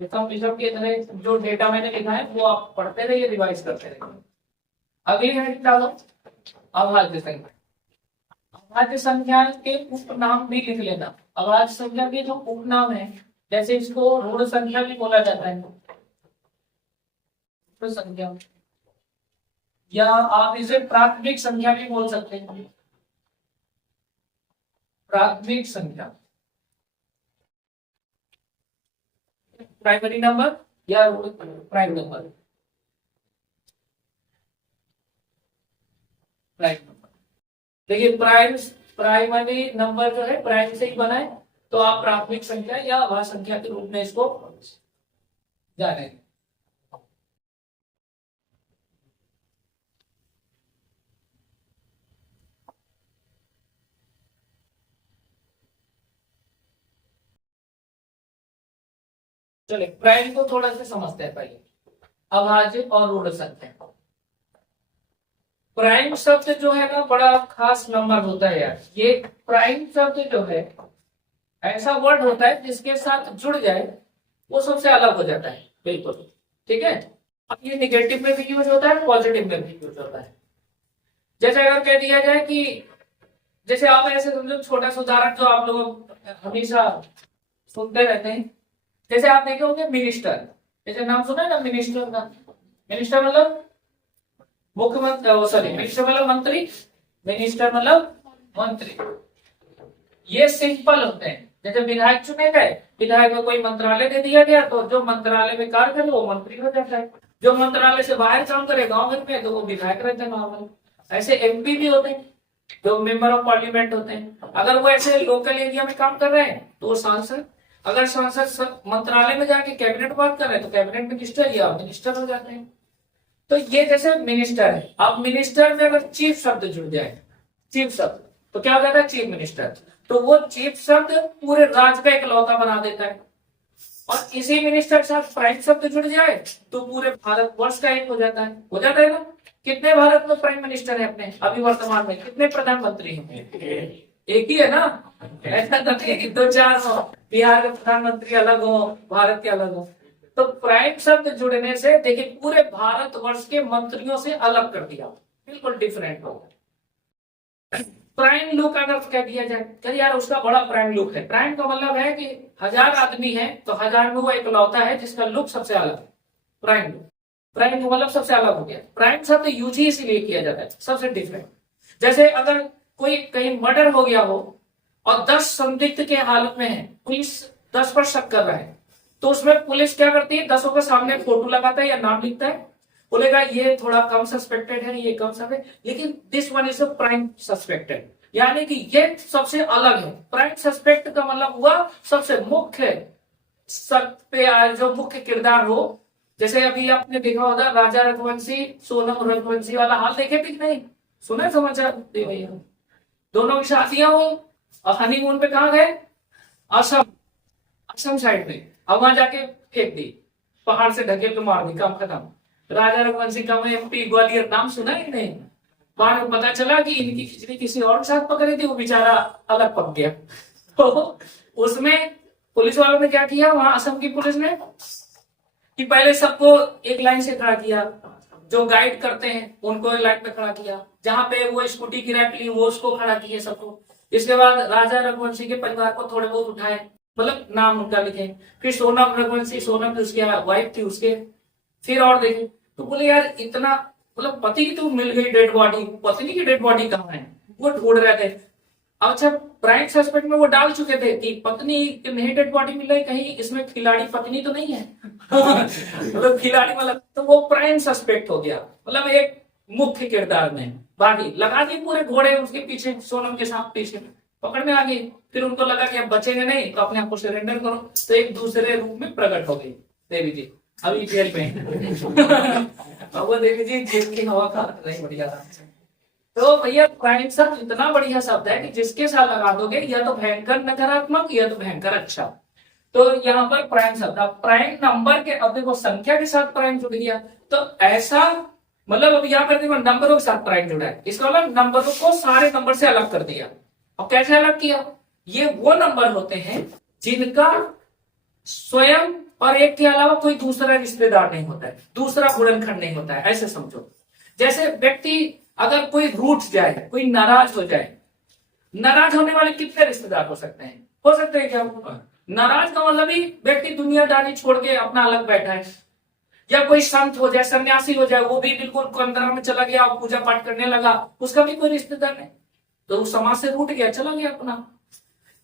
ये सब मिशन के तरह जो डेटा मैंने लिखा है वो आप पढ़ते रहिए, रिवाइज करते रहिए। अगली हेडिंग डालो अभाज्य संख्या। अभाज्य संख्या के उपनाम भी लिख लेना। अभाज्य संख्या के जो उपनाम है, जैसे इसको ऋण संख्या भी बोला जाता है, ऋण संख्या, या आप इसे प्राथमिक संख्या भी बोल सकते हैं, प्राथमिक संख्या, प्राइमरी नंबर या प्राइम नंबर, प्राइम नंबर। देखिए प्राइमरी नंबर जो है प्राइम से ही बना है, तो आप प्राथमिक संख्या या अभाज्य संख्या के रूप में इसको जानेंगे। चलिए प्राइम को थोड़ा सा समझते हैं पहले, अभाज्य और ऋण संख्या। प्राइम शब्द जो है ना बड़ा खास नंबर होता है यार। ये प्राइम शब्द जो है ऐसा वर्ड होता है जिसके साथ जुड़ जाए वो सबसे अलग हो जाता है, बिल्कुल। ठीक है, अब ये निगेटिव में भी यूज होता है, पॉजिटिव में भी यूज होता है। जैसे अगर कह दिया जाए कि, जैसे आप ऐसे समझो, छोटा सा उदाहरण जो आप लोग हमेशा सुनते रहते हैं, जैसे आप देखे होंगे मिनिस्टर, जैसे नाम सुना है ना मिनिस्टर का। मिनिस्टर मतलब मुख्यमंत्री, सॉरी मिनिस्टर मतलब मंत्री, मिनिस्टर मतलब मंत्री। ये सिंपल होते हैं। जैसे विधायक चुने गए, विधायक को कोई मंत्रालय दे दिया गया, तो जो मंत्रालय में कार्य करे वो मंत्री हो जाता है। जो मंत्रालय से बाहर काम करे गांव घर में, तो वो विधायक रहते हैं नॉर्मल। ऐसे एमपी भी होते हैं जो मेंबर ऑफ पार्लियामेंट होते हैं। अगर वो ऐसे लोकल एरिया में काम कर रहे हैं तो वो सांसद। अगर सांसद मंत्रालय में जाके कैबिनेट बात कर रहे हैं तो कैबिनेट मिनिस्टर या मिनिस्टर हो जाते हैं। तो ये जैसे मिनिस्टर है, अब मिनिस्टर में अगर चीफ शब्द जुड़ जाए, चीफ शब्द, तो क्या हो जाता है चीफ मिनिस्टर। तो वो चीफ शब्द पूरे राज्य का इकलौता बना देता है। और इसी मिनिस्टर के साथ प्राइम शब्द जुड़ जाए तो पूरे भारतवर्ष का एक हो जाता है। हो जाता है ना। कितने भारत में प्राइम मिनिस्टर है अपने अभी वर्तमान में, कितने प्रधानमंत्री हैं? एक ही है ना। ऐसा नहीं कि दो चार हो, बिहार के प्रधानमंत्री अलग हो, भारत के अलग हो। तो प्राइम शब्द जुड़ने से देखिए पूरे भारतवर्ष के मंत्रियों से अलग कर दिया, बिल्कुल डिफरेंट हो। प्राइम लुक अगर कह दिया जाए, चलिए यार उसका बड़ा प्राइम लुक है। प्राइम का मतलब है कि 1000 आदमी है तो 1000 में वो इकलौता है जिसका लुक सबसे अलग है। प्राइम लुक, प्राइम का मतलब सबसे अलग हो गया। प्राइम शब्द यूज ही इसलिए किया जाता है, सबसे डिफरेंट। जैसे अगर कोई कहीं मर्डर हो गया हो और 10 संदिग्ध के हालत में है, पुलिस 10 पर शक कर रहा है, तो उसमें पुलिस क्या करती है, 10 के सामने फोटो लगाता है या नाम लिखता है, बोलेगा ये थोड़ा कम सस्पेक्टेड है, ये कम सब है, लेकिन this one is a prime suspected, यानी कि ये सबसे अलग है। प्राइम सस्पेक्ट का मतलब हुआ सबसे मुख्य, सब पे जो मुख्य किरदार हो। जैसे अभी आपने देखा होगा राजा रघुवंशी सोनम रघुवंशी वाला हाल देखे थे कि नहीं, सुना समाचार भैया? दोनों की शादियां हुई और हनीमून पे कहा गए, असम, असम साइड में। अब वहां जाके फेंक दी, पहाड़ से ढकेल के मार दी, काम खत्म। राजा रघुवंशी का एमपी ग्वालियर, नाम सुना ही नहीं। बाद में पता चला कि इनकी खिचड़ी किसी और के साथ पकड़ी थी, वो बेचारा अलग पक गया। तो उसमें पुलिस वालों ने क्या किया, वहां असम की पुलिस ने, कि पहले सबको एक लाइन से खड़ा किया, जो गाइड करते हैं उनको एक लाइन पे खड़ा किया, जहां पे वो स्कूटी किराए पे ली वो उसको खड़ा किए सबको। इसके बाद राजा रघुवंशी के परिवार को थोड़े बहुत उठाए, मतलब नाम उनका लिखे। फिर सोनम रघुवंशी, सोनम जो उसकी वाइफ थी उसके, फिर और देखे तो बोले यार इतना, मतलब पति की तो मिल गई डेड बॉडी, पत्नी की डेड बॉडी कहाँ है, वो ढूंढ रहे थे। अच्छा प्राइम सस्पेक्ट में वो डाल चुके थे कि पत्नी की नहीं डेड बॉडी मिल रही, कहीं इसमें खिलाड़ी पत्नी तो नहीं है। मतलब खिलाड़ी मतलब, तो वो प्राइम सस्पेक्ट हो गया, मतलब एक मुख्य किरदार में। बाकी लगा दी पूरे घोड़े उसके पीछे, सोनम के साथ पीछे, पकड़ में आ गई। फिर उनको लगा कि अब बचेंगे नहीं, तो अपने आप को सरेंडर करो, तो एक दूसरे रूप में प्रकट हो गई देवी जी। अभी जेल में अब वो देवी जी जेल की हवा खा रही बढ़िया। तो भैया प्राइम शब्द इतना बढ़िया शब्द है कि जिसके साथ लगा दोगे या तो भयंकर नकारात्मक या तो भयंकर अच्छा। तो यहाँ पर प्राइम शब्द, अब प्राइम नंबर के, अब देखो संख्या के साथ प्राइम जुड़ गया, तो ऐसा मतलब अब यहाँ पर देखो नंबरों के साथ प्राइम जुड़ा है, इसका मतलब नंबरों को सारे नंबर से अलग कर दिया। अब कैसे अलग किया? ये वो नंबर होते हैं जिनका स्वयं और एक के अलावा कोई दूसरा रिश्तेदार नहीं होता है, दूसरा गुणनखंड नहीं होता है, ऐसे समझो। जैसे व्यक्ति अगर कोई रूठ जाए, कोई नाराज हो जाए, नाराज होने वाले कितने रिश्तेदार हो सकते हैं? हो सकते हैं क्या? नाराज का मतलब ही व्यक्ति दुनियादारी छोड़ के अपना अलग बैठा है। या कोई संत हो जाए, सन्यासी हो जाए, वो भी बिल्कुल कंदरा में चला गया, पूजा पाठ करने लगा, उसका भी कोई रिश्तेदार नहीं, तो उस समाज से रूठ गया, चला गया अपना।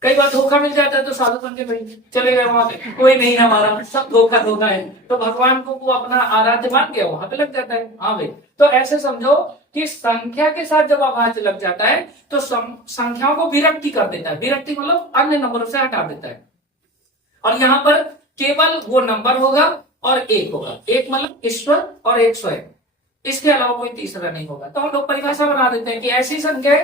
कई बार धोखा मिल जाता है तो साधु बन के भाई चले गए वहां पे, कोई नहीं हमारा, सब धोखा धोखा है, तो भगवान को वो अपना आराध्य मान गया, वहां पे लग जाता है। हाँ भाई, तो ऐसे समझो कि संख्या के साथ जब अभाज्य लग जाता है तो संख्याओं को विरक्ति कर देता है। विरक्ति मतलब अन्य नंबरों से हटा देता है। और यहाँ पर केवल वो नंबर होगा और एक होगा, एक मतलब ईश्वर और एक स्वयं, इसके अलावा कोई तीसरा नहीं होगा। तो हम लोग परिभाषा बना देते हैं कि ऐसी संख्या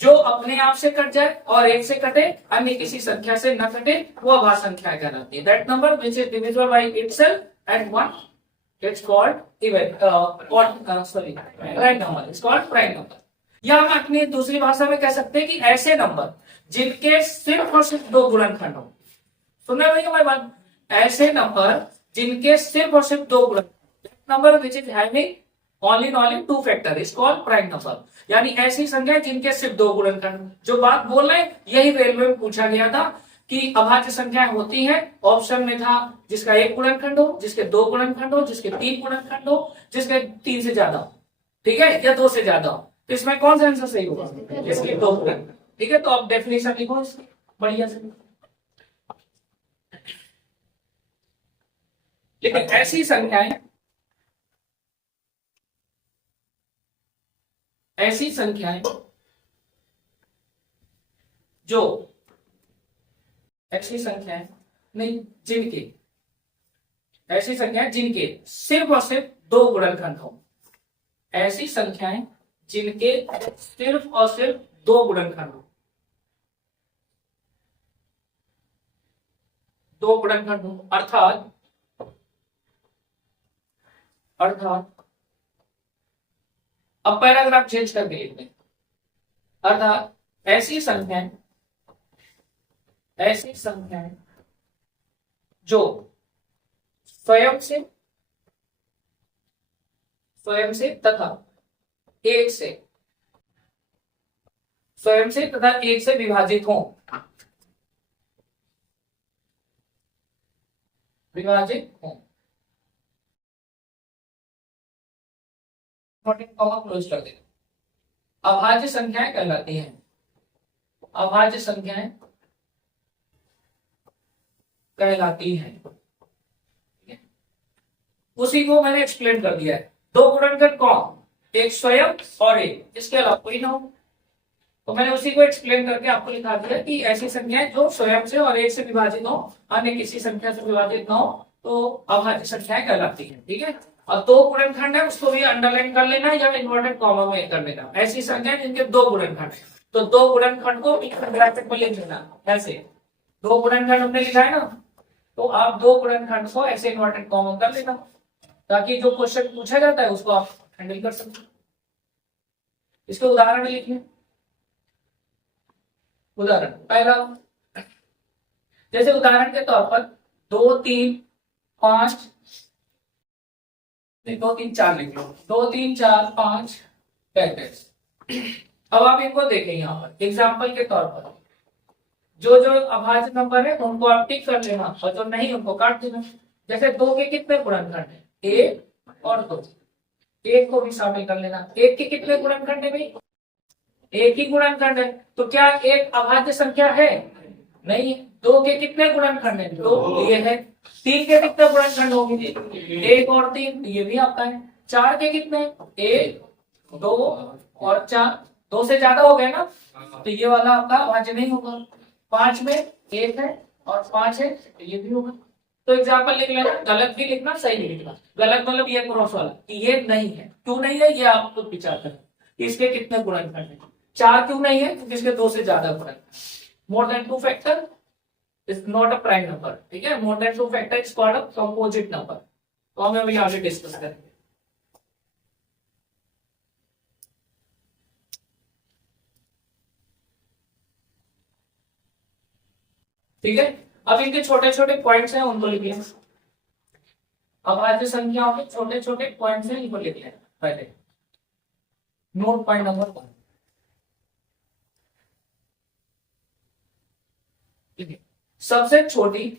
जो अपने आप से कट जाए और एक से कटे, अन्य किसी संख्या से न कटे, वो अभाज्य संख्या कहलाती है। That number which is divisible by itself eight one, it's called even prime number, it's called prime number. या हम अपनी दूसरी भाषा में कह सकते हैं कि ऐसे नंबर जिनके सिर्फ और सिर्फ दो गुणनखंड हो। सुनना भैया हमारी बात, ऐसे नंबर जिनके सिर्फ और सिर्फ दो गुणनखंड, number which is having only two factor is called prime number। यानी ऐसी संख्या जिनके सिर्फ दो गुणनखंड। जो बात बोल रहे हैं यही रेलवे में पूछा गया था कि अभाज्य संख्याएं होती हैं, ऑप्शन में था जिसका एक गुणनखंड हो, जिसके दो गुणनखंड हो, जिसके तीन गुणनखंड हो, जिसके तीन से ज्यादा हो, ठीक है, या दो से ज्यादा हो। तो इसमें कौन सा आंसर सही होगा? जिसके दो गुणनखंड। ठीक है, तो अब डेफिनेशन लिखो इसकी बढ़िया से। लेकिन ऐसी संख्याएं, ऐसी संख्याएं जो, ऐसी संख्याएं नहीं जिनके, ऐसी संख्याएं जिनके सिर्फ और सिर्फ दो गुणनखंड हो, ऐसी संख्याएं जिनके सिर्फ और सिर्फ दो गुणनखंड हो, दो गुणनखंड हो, अर्थात अब पैराग्राफ चेंज करके लिखते हैं। अर्थात ऐसी संख्याएं जो स्वयं से तथा एक से, स्वयं से तथा एक से विभाजित हो, क्लोज कर देगा, अभाज्य संख्याएं कहलाती हैं। अभाज्य संख्याएं कहलाती हैं। उसी को मैंने एक्सप्लेन कर दिया है। दो गुणनखंड कौन? एक स्वयं और एक, इसके अलावा कोई ना हो। तो मैंने उसी को एक्सप्लेन करके आपको लिखा दिया कि ऐसी संख्याएं जो स्वयं से और एक से विभाजित हो, अन्य किसी संख्या से विभाजित न हो, तो अभाज्य संख्याएं कहलाती हैं। ठीक है, और दो गुणनखंड है उसको भी अंडरलाइन कर लेना या इन्वर्टेड कॉमा में कर लेना। ऐसी संख्या जिनके दो गुणनखंड है, तो दो गुणनखंड को ब्रैकेट में लिख देना। ऐसे दो गुणनखंड हमने लिखा है ना, तो आप दो गुणनखंड को ऐसे इन्वर्टेड कॉमा कर लेना, ताकि जो क्वेश्चन पूछा जाता है उसको आप हैंडल कर सकते। इसके उदाहरण लिखिए। उदाहरण पहला, जैसे उदाहरण के तौर पर 2 3 5, 2 3 4 लिख लो, 2 3 4 5 पैकेट्स। अब आप इनको देखें, यहाँ पर एग्जाम्पल के तौर पर जो जो अभाज्य नंबर है उनको आप टिक कर लेना और जो नहीं उनको काट देना। जैसे 2 के कितने गुणनखंड है? 1 और 2, 1 को भी शामिल कर लेना। 1 के कितने गुणनखंड है भाई? 1 ही गुणनखंड है, तो क्या एक अभाज्य संख्या है? नहीं। 2 के कितने गुणनखंड है? 2, ये है। 3 के कितने गुणनखंड होंगे? 1 और 3, ये भी आपका है। 4 के कितने? 1 2 और 4, 2 से ज्यादा हो गया ना, तो ये वाला आपका अभाज्य नहीं होगा। 5 में 1 है और 5 है, तो ये भी होगा। तो एग्जाम्पल लिख लेना, गलत भी लिखना सही भी लिखना। गलत मतलब ये क्रॉस वाला कि ये नहीं है। क्यों नहीं है ये आप खुद विचार करें, इसके कितने गुणनखंड है। 4 क्यों नहीं है, क्योंकि इसके 2 से ज्यादा गुणनखंड। More than 2 factor is not a prime number, ठीक है। More than 2 factor is called a composite number. तो हम अभी आगे डिस्कस करेंगे। ठीक है, अब इनके छोटे छोटे पॉइंट्स हैं उनको लिख लें। अभाज्य संख्याओं के छोटे छोटे पॉइंट्स हैं, इनको लिख लें पहले। Note point number 1। ठीक है, सबसे छोटी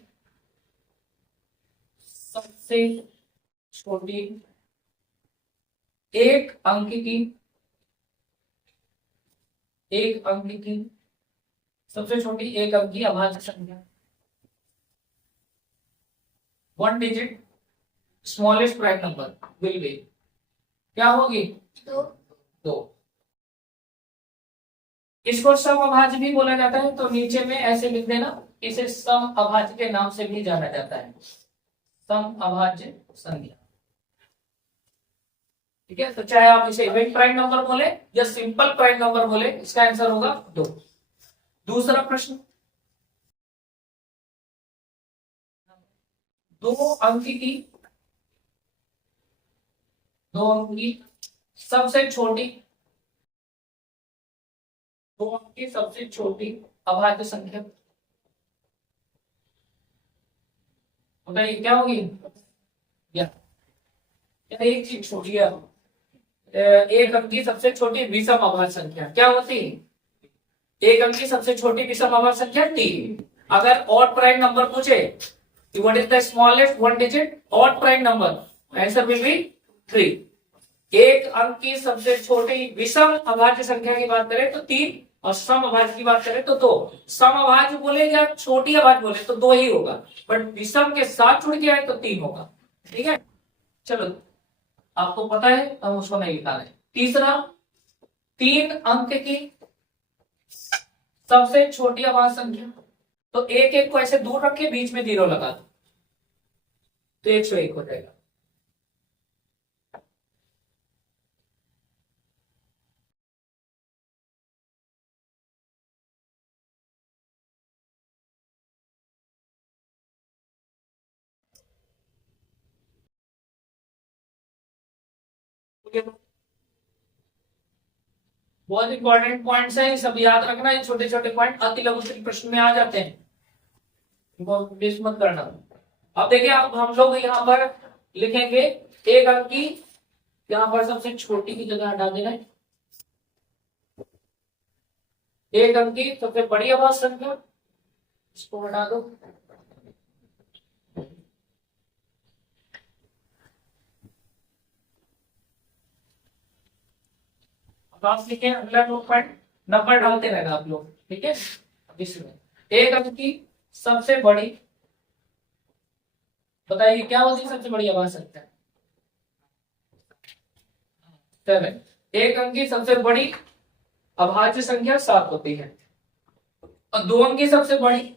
एक अंक की सबसे छोटी एक अंक की अभाज्य संख्या, 1 digit smallest prime number will be क्या होगी, 2। इसको सम अभाज्य भी बोला जाता है, तो नीचे में ऐसे लिख देना, इसे सम अभाज्य के नाम से भी जाना जाता है, सम अभाज्य संख्या। ठीक है, तो चाहे आप इसे इवेंट प्राइम नंबर बोले या सिंपल प्राइम नंबर बोले, इसका आंसर होगा 2। दूसरा प्रश्न, 2 अंक की सबसे छोटी अभाज्य संख्या बताइए क्या होगी। या एक चीज छोटी है, एक अंक की सबसे छोटी विषम अभाज्य संख्या क्या होती है। एक अंक की सबसे छोटी विषम अभाज्य संख्या 3। अगर ऑड प्राइम नंबर पूछे, what is the smallest 1 digit odd prime number, answer will be 3। एक अंक की सबसे छोटी विषम अभाज्य संख्या की बात करें तो 3, और सम अभाज्य की बात करें तो 2। सम अभाज्य बोले या छोटी अभाज्य बोले तो 2 ही होगा, बट विषम के साथ जुड़ गया है तो 3 होगा। ठीक है, चलो आपको पता है, हम उसको नहीं लिखा है। तीसरा, 3 अंक की सबसे छोटी अभाज्य संख्या, तो एक एक को ऐसे दूर रख के बीच में 0 लगा दो तो 101 हो जाएगा। बहुत इंपॉर्टेंट पॉइंट्स हैं, सब याद रखना। ये छोटे छोटे पॉइंट अति लघु प्रश्न में आ जाते हैं, इनको मिस मत करना। अब देखिए, अब हम लोग यहाँ पर लिखेंगे एक अंक की, यहाँ पर सबसे छोटी की जगह हटा देना है, एक अंक की सबसे बड़ी अभाज्य संख्या, इसको हटा दो। आप लिखे अगला नोट पॉइंट, नंबर डालते रहना आप लोग। ठीक है, इसमें एक अंक की सबसे बड़ी, बताइए क्या होती है सबसे बड़ी अभाज्य संख्या, 7। एक अंक की सबसे बड़ी अभाज्य संख्या 7 होती है, और 2 अंक की सबसे बड़ी।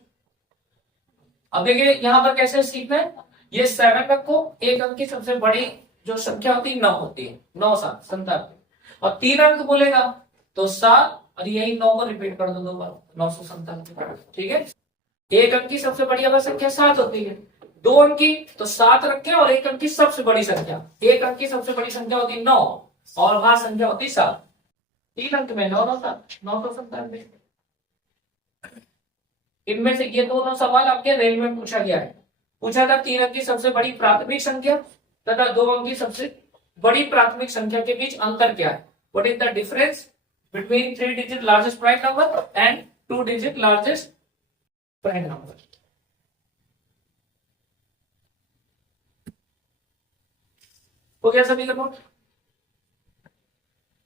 अब देखिए यहाँ पर कैसे सीखना है, ये 7 रखो, एक अंक की सबसे बड़ी जो संख्या होती है 9 होती है, 9 7 57, और 3 अंक बोलेगा तो 7, और यही 9 को रिपीट कर दो 2 बार, 957। ठीक है, एक अंक की सबसे बड़ी अभाज्य संख्या 7 होती है, 2 अंक की तो 7 रखे, और एक अंक की सबसे बड़ी संख्या, एक अंक की सबसे बड़ी संख्या होती है 9 और अभाज्य संख्या होती है 7। 3 अंक में 9 9 7 997। इनमें से ये दोनों सवाल आपके रेलवे में पूछा गया है। पूछा था 3 अंक की सबसे बड़ी प्राथमिक संख्या तथा 2 अंक की सबसे बड़ी प्राथमिक संख्या के बीच अंतर क्या है, what is the difference between 3 digit largest prime number and 2 digit largest prime number. हो गया सभी लोगों।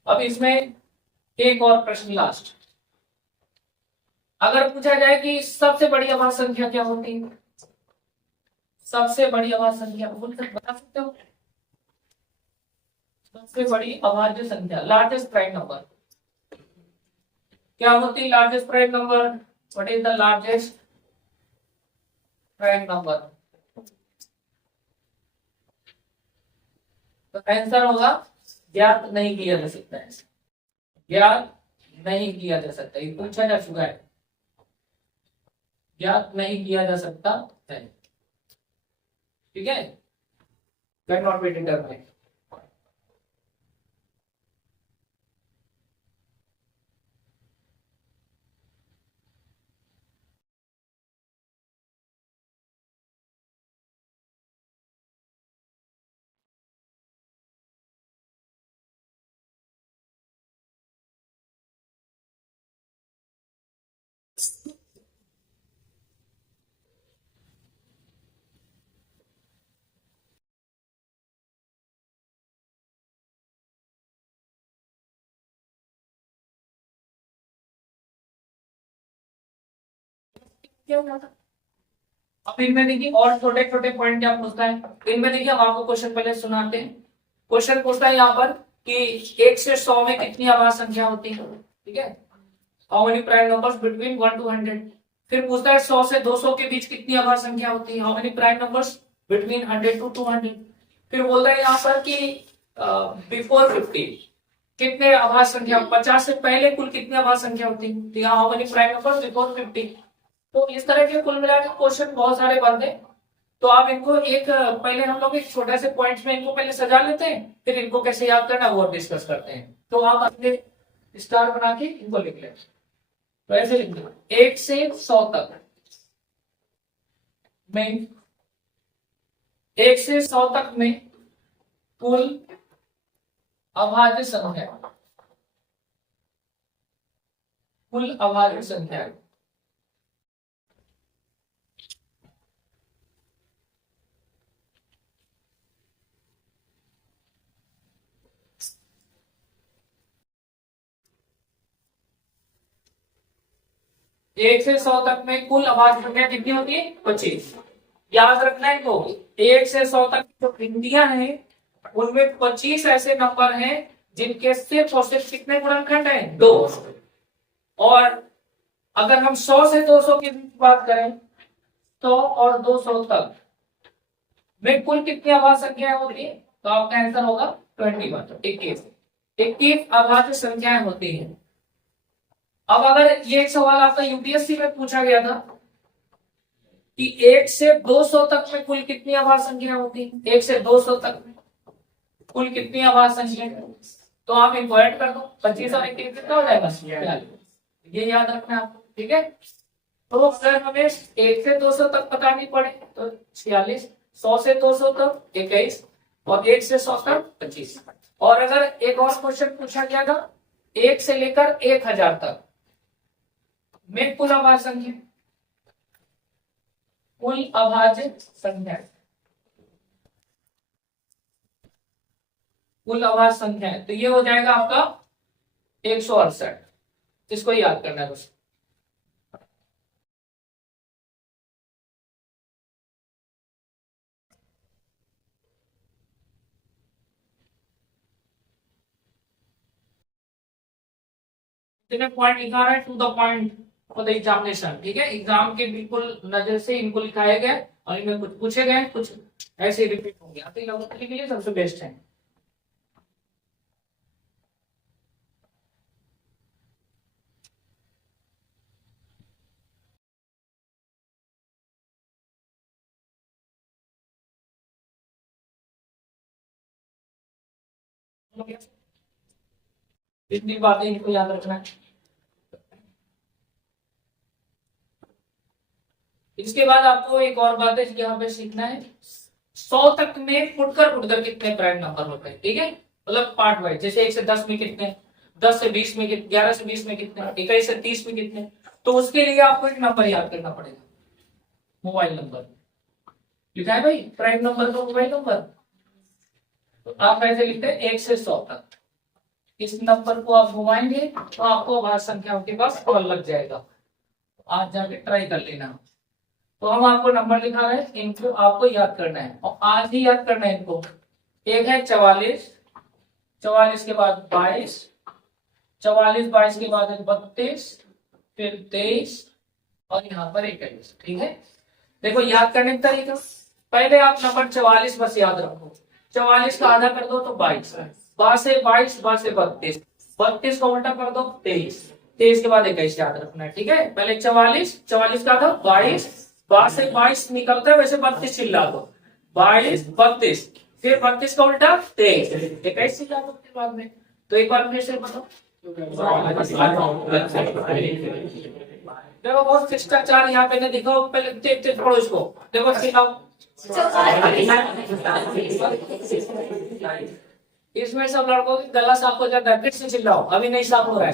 अब इसमें एक और प्रश्न लास्ट, अगर पूछा जाए कि सबसे बड़ी अभाज्य संख्या क्या होती है, सबसे बड़ी अभाज्य संख्या बोल कर बता सकते हो, सबसे बड़ी अभाज्य संख्या लार्जेस्ट प्राइम नंबर, क्या होती है largest prime number? What is the largest prime number? तो आंसर होगा ज्ञात नहीं किया जा सकता है, ज्ञात नहीं किया जा सकता, ये पूछा जा चुका है, ज्ञात नहीं किया जा सकता है, ठीक है, कैन नॉट बी डिटरमाइंड। क्या हुआ था? अब इनमें देखिए और छोटे छोटे पॉइंट क्या पूछता है इनमें, देखिए हम आपको क्वेश्चन पहले सुनाते हैं। क्वेश्चन पूछता है यहाँ पर कि 1 से 100 में कितनी आभाज्य संख्या होती है, ठीक है, how many prime numbers between 1 to 100। फिर पूछता है 100 से 200 के बीच कितनी आभाज्य संख्या होती है, how many prime numbers between 100 to 200। फिर बोलता है यहाँ पर कि बिफोर 50 कितने आभाज्य संख्या, 50 से पहले कुल कितनी आभाज्य संख्या होती है, तो यहाँ how many prime numbers before 50। तो इस तरह के कुल मिलाकर क्वेश्चन बहुत सारे बनते हैं। तो आप इनको एक पहले हम लोग एक छोटे से पॉइंट्स में इनको पहले सजा लेते हैं, फिर इनको कैसे याद करना वो डिस्कस करते हैं। तो आप अपने स्टार बना के इनको लिख लें, तो ऐसे लिख दो 1 से 100 तक में, 1 से 100 तक में कुल अभाज्य संख्या, कुल अभाज्य संख्या। एक से 100 तक में कुल अभाज्य संख्या कितनी होती है? 25। याद रखना है तो 1 से 100 तक जो गिनतियां हैं उनमें 25 ऐसे नंबर हैं जिनके सिर्फ और सिर्फ कितने गुणनखंड हैं? 2। और अगर हम 100 से 200 की बात करें 100 और 200 तक में कुल कितनी अभाज्य संख्याएं होती है? तो आपका आंसर होगा 21, 21 अभाज्य संख्याएं होती हैं। अब अगर ये एक सवाल आपका यूपीएससी में पूछा गया था कि 1 से 200 तक में कुल कितनी अभाज्य संख्या होती है, 1 से 200 तक में कुल कितनी अभाज्य संख्या, तो आप इनको ऐड कर दो, 25 और 21 कितना हो जाएगा? ये याद रखना है आपको, ठीक है। तो अगर हमें 1 से 200 तक बतानी पड़े तो 46, 100 से 200 तक 21 और 1 से 100 तक 25। और अगर एक और क्वेश्चन पूछा गया था 1 से लेकर 1000 तक में कुल अभाज्य संख्या, कुल अभाज्य संख्या, कुल अभाज्य संख्या है, तो ये हो जाएगा आपका 168। इसको याद करना है बस। पॉइंट लिखा है to the point for the examination, ठीक है, एग्जाम के बिल्कुल नजर से इनको लिखाया गया और इनमें कुछ पूछे गए, कुछ ऐसे रिपीट होंगे, आते लोगों के लिए सबसे बेस्ट है। इतनी बातें इनको याद रखना है। इसके बाद आपको एक और बात है यहाँ पे सीखना है, 100 तक में फुटकर फुटकर कितने प्राइम नंबर होते हैं, ठीक है, मतलब पार्ट वाइज, जैसे 1 से 10 में कितने, 10 से 20 में कितने, 11 से 20 में कितने, 21 से 30 में कितने। तो उसके लिए आपको एक नंबर याद करना पड़ेगा, मोबाइल नंबर लिखा है भाई, प्राइम नंबर का मोबाइल नंबर। तो आप ऐसे लिखते हैं 1 से 100 तक, इस नंबर को आप घुमाएंगे तो आपको अभाज्य संख्याओं के पास कॉल लग जाएगा। आज जाके ट्राई कर लेना। तो हम आपको नंबर लिखा है, इनको आपको याद करना है और आज ही याद करना है इनको। एक है 44, 44 के बाद 22, 44 22 के बाद 32, फिर 23 और यहाँ पर 21। ठीक है, देखो याद करने का तरीका, पहले आप नंबर 44 बस याद रखो, 44 का आधा कर दो तो 22, 22 से 22, 22 से 32, 32 का उल्टा कर दो 23, 23 के बाद 21 याद रखना है। ठीक है, पहले 44, 44 का था 22, 22 से 22 निकलता है, वैसे 32 चिल्ला दो, 22 32, फिर 32 का उल्टा 23, 21 चिल्ला दो फिर बाद में। तो एक बार फिर से बताओ, देखो बहुत शिष्टाचार यहाँ पे नहीं दिखाओ, पहले तेज तेज पढ़ो इसको, देखो सिखाओ। इसमें सब लड़कों की गला साफ हो जाता है, फिर से चिल्लाओ, अभी नहीं साफ हो रहा है।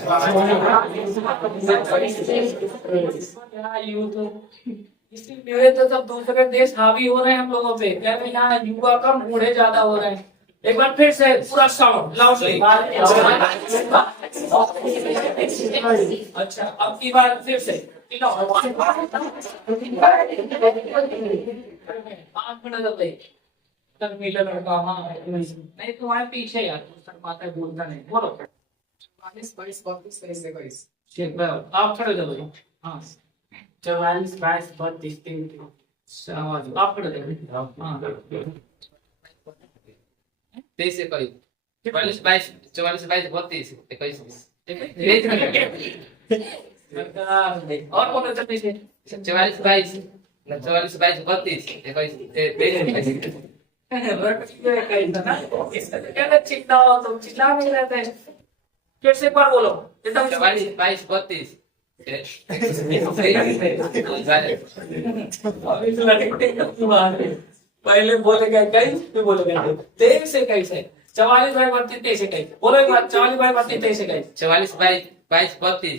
इसीलिए तो सब दूसरे देश हावी हो रहे हैं हम लोगों पे, कह रहे हैं यहाँ युवा कम बूढ़े ज्यादा हो रहे हैं। एक बार फिर से पूरा साउंड लाउडली। अच्छा, अब की बार फिर से मिला लड़का, हाँ नहीं तुम्हारे पीछे यार, माता बोलता नहीं, बोलो 44 22 32 23 21। ठीक है, आप खड़े हो जाओ। हाँ 44 22 32 23। आप खड़े हो जाओ। हाँ 23 21, 44 22, 44 22 32 21। और कौन सा पीछे? 44 22, 44 22 32 21। कहते चिल्लाओ, तुम चिल्ला नहीं रहते, फिर से एक बार बोलो एकदम 44 22 32। पहले बोलेगा 21, फिर बोलेगा 23 से 21 है, 44 बाई 32 23 से 21, बोलो एक बार 44 बाई 32 23 से 21। 44 22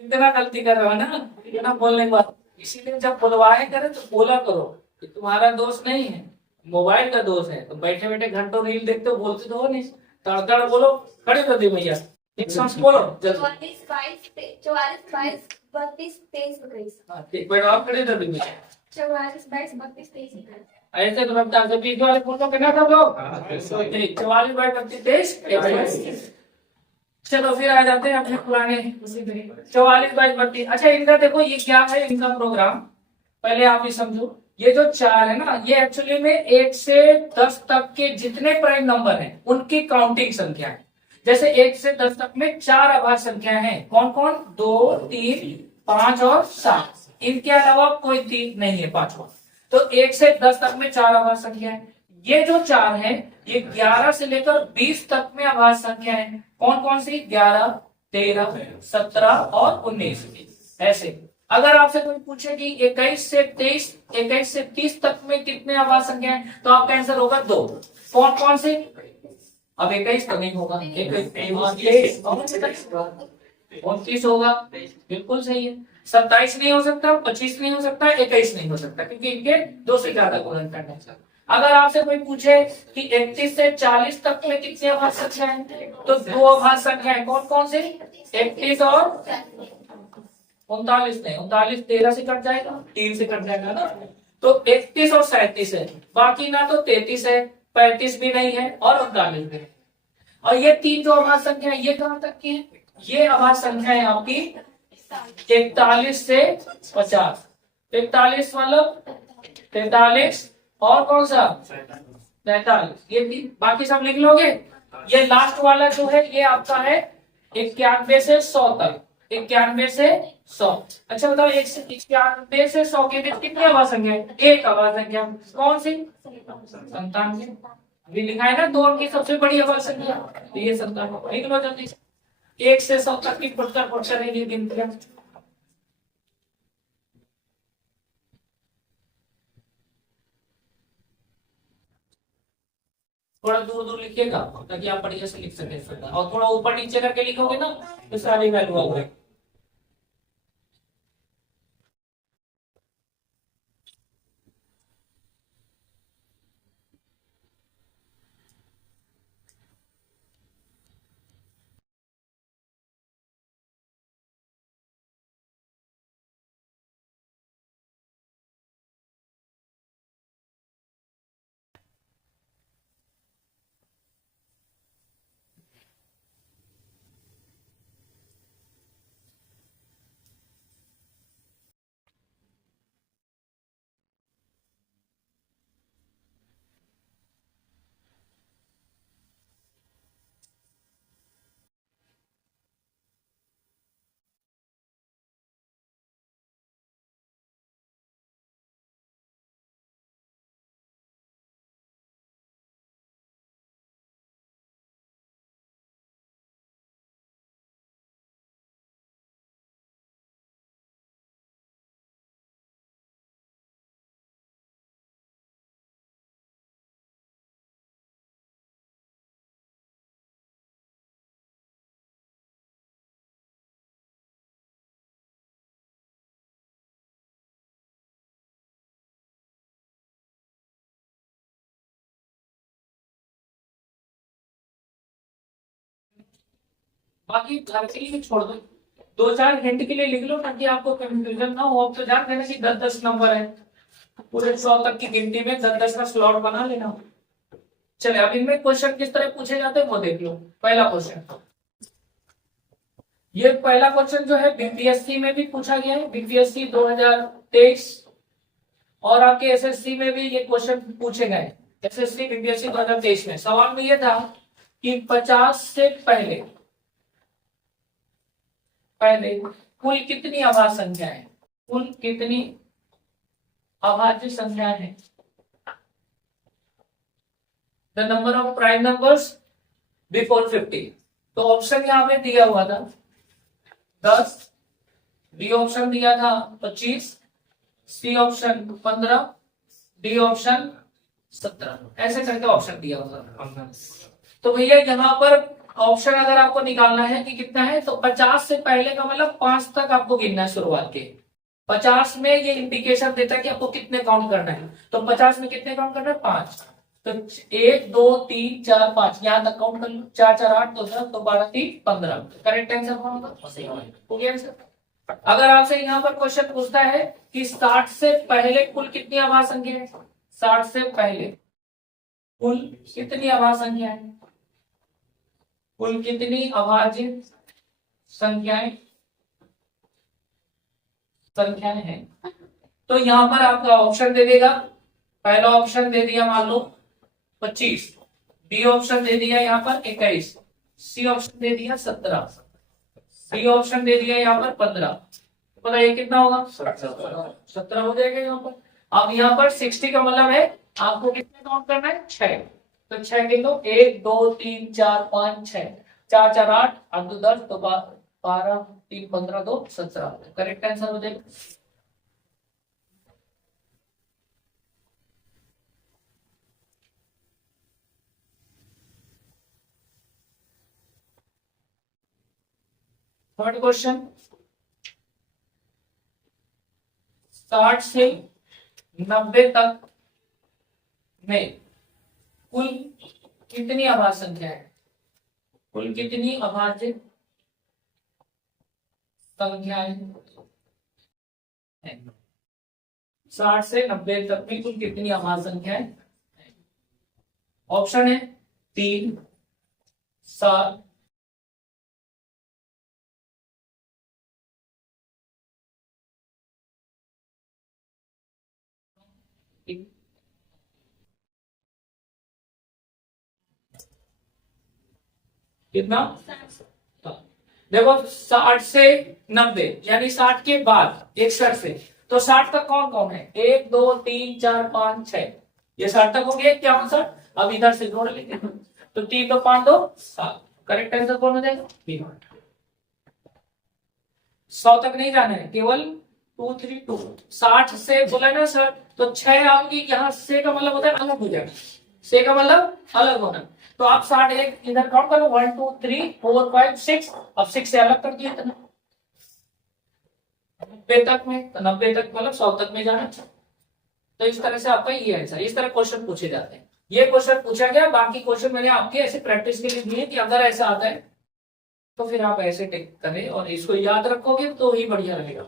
इतना गलती कर रहे हो ना, इतना बोलने के बाद, इसीलिए जब बुलवाए करे तो बोला करो, ये तुम्हारा दोष नहीं है, मोबाइल का दोष है। तो बैठे बैठे घंटों रील देखते हो, बोलते तो हो नहीं, तड़तड़ बोलो, खड़े कर दी भैया, एक सांस बोलो जल्दी। 44 22 32 23 21। हाँ, एक मिनट आप खड़े कर दी भैया, 44 22 32 23 21। ऐसे तो लगता है बीच वाले फोटो के ना सब लोग 44 बाई 32 23। चलो फिर आ जाते हैं अपने पुराने 44 बाई 32। अच्छा इनका देखो ये क्या है, इनका प्रोग्राम पहले आप ही समझो। ये जो 4 है ना, ये एक्चुअली में 1 से 10 तक के जितने प्राइम नंबर हैं उनकी काउंटिंग संख्या है। जैसे 1 से 10 तक में 4 आभाज्य संख्याएं हैं, कौन कौन? 2 3 5 और 7, इनके अलावा कोई 3 नहीं है, 5वां। तो 1 से 10 तक में 4 आभाज्य संख्या है। ये जो 4 है ये 11 से लेकर 20 तक में आभाज्य संख्या है। कौन कौन सी? 11 13 17 और 19। ऐसे अगर आपसे कोई पूछे कि 21 से 30 तक में कितने आभाज्य संख्या है, तो आपका आंसर होगा 2। कौन कौन से? अब 21 तो नहीं होगा, 29 होगा, बिल्कुल सही है। 27 नहीं हो सकता, 25 नहीं हो सकता, 21 नहीं हो सकता, क्योंकि इनके 2 से ज्यादा गुणनखंड है। अगर आपसे कोई पूछे कि 31 से 40 तक में कितनी आभाज्य संख्या है, तो 2 आभाज्य संख्या है। कौन कौन से? 31 और 39 नहीं, 39 13 से कट जाएगा, 3 से कट जाएगा ना, तो 31 और 37 है। बाकी ना तो 33 है, 35 भी नहीं है और 39 भी नहीं। और ये 3 जो आभाज्य संख्या है ये कहां तक की है? ये आभाज्य संख्या है आपकी 41 से 50। 41 मतलब 43 और कौन सा? 43। ये बाकी सब लिख लोगे। ये लास्ट वाला जो है ये आपका है 91 से 100 तक, 91 से 100। अच्छा बताओ 91 से 100 के बीच कितनी आभाज्य संख्या है? एक आभाज्य संख्या, कौन सी? 97। अभी लिखा है ना 2 अंक की सबसे बड़ी आभाज्य संख्या, तो ये 97। लिख लो जल्दी से, 1 से 100 तक की फुटकर रहेगी गिनतियां। थोड़ा दूर दूर लिखिएगा ताकि आप बढ़िया से लिख सकें, और थोड़ा ऊपर नीचे करके लिखोगे ना तो सारी वैल्यू आ जाएगी। बाकी घर के लिए छोड़ दो, 2-4 हिंट के लिए लिख लो ताकि आपको कंफ्यूजन ना हो। अब तो जान देना कि 10-10 नंबर है, पूरे 100 तक की गिनती में 10-10 का स्लॉट बना लेना। चले अब इनमें क्वेश्चन किस तरह पूछे जाते हैं वो देख लो। पहला क्वेश्चन, ये पहला क्वेश्चन जो है बीपीएससी में भी पूछा गया है, बीपीएससी 2023, और आपके एसएससी में भी ये क्वेश्चन पूछे गए, एसएससी बीपीएससी 2023 में। सवाल में ये था कि 50 से पहले कुल कितनी अभाज्य संख्या है, कुल कितनी अभाज्य संख्या है, the number of prime numbers before 50। तो ऑप्शन यहां पे दिया हुआ था 10, बी ऑप्शन दिया था 25, सी ऑप्शन 15, डी ऑप्शन 17, ऐसे करके ऑप्शन दिया हुआ था। तो भैया यहाँ पर ऑप्शन अगर आपको निकालना है कि कितना है, तो 50 से पहले का मतलब 5 तक आपको गिनना है शुरुआत के। 50 में ये इंडिकेशन देता है कि आपको कितने काउंट करना है, तो 50 में कितने काउंट करना है, 5। तो 1 2 3 4 5 यहाँ तक काउंट कर लो, 4 4 8 2 10 तो 12 3 15। करेक्ट आंसर कौन होगा, हो गया आंसर। अगर आपसे यहाँ पर क्वेश्चन पूछता है कि 60 से पहले कुल कितनी अभाज्य संख्या है, 60 से पहले कुल कितनी अभाज्य संख्या है, कुल कितनी अभाज्य संख्याएं हैं, तो यहाँ पर आपका ऑप्शन दे देगा। पहला ऑप्शन दे दिया मान लो 25, बी ऑप्शन दे दिया यहाँ पर 21, सी ऑप्शन दे दिया 17, डी ऑप्शन दे दिया यहाँ पर 15। बताइए कितना होगा, 17 हो जाएगा यहाँ पर। अब यहाँ पर 60 का मतलब है आपको कितने काउंट करना है, 6। तो 6 गिन लो, 1 2 3 4 5 6, 4 4 8 8 2 10 तो 12 3 15 2 17। करेक्ट आंसर हो जाएगा। थर्ड क्वेश्चन, 60 से 90 तक में कुल कितनी अभाज्य संख्या है, कुल कितनी अभाज्य संख्याएं हैं, 60 से 90 तक में कुल कितनी अभाज्य संख्याएं। ऑप्शन है 3 7 कितना, देखो 60 से 90 यानी 60 के बाद 61 से, तो 60 तक कौन कौन है, 1 2 3 4 5 6, ये 60 तक हो गया। क्या आंसर, अब इधर से जोड़ लेंगे, तो 3 2 5 2 7। करेक्ट आंसर कौन हो जाएगा, बी। 100 तक नहीं जाना है, केवल 2 3 2। 60 से बोला ना सर, तो 6 आपकी यहाँ से का मतलब होता है अलग हो जाएगा, से का मतलब अलग होना। तो आप 61 इधर काउंट करो, 1 2 3 4 5 6, अब 6 से अलग कर दिया इतना 90 तक में, तो 90 तक मतलब 100 तक में जाना। तो इस तरह से आपका ये आंसर, इस तरह क्वेश्चन पूछे जाते हैं। ये क्वेश्चन पूछा गया, बाकी क्वेश्चन मैंने आपके ऐसे प्रैक्टिस के लिए दिए कि अगर ऐसा आता है तो फिर आप ऐसे टेक करें और इसको याद रखोगे तो ही बढ़िया रहेगा।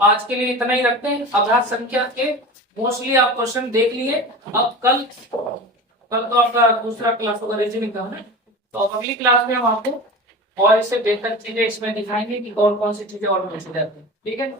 आज के लिए इतना ही रखते हैं। अभाज्य संख्या के मोस्टली आप क्वेश्चन देख लिए। अब कल तो आपका दूसरा क्लास होगा रीजनिंग का, है। तो अगली क्लास में हम आपको और इससे बेहतर चीजें इसमें दिखाएंगे कि कौन कौन सी चीजें और पूछी जाती है। ठीक है।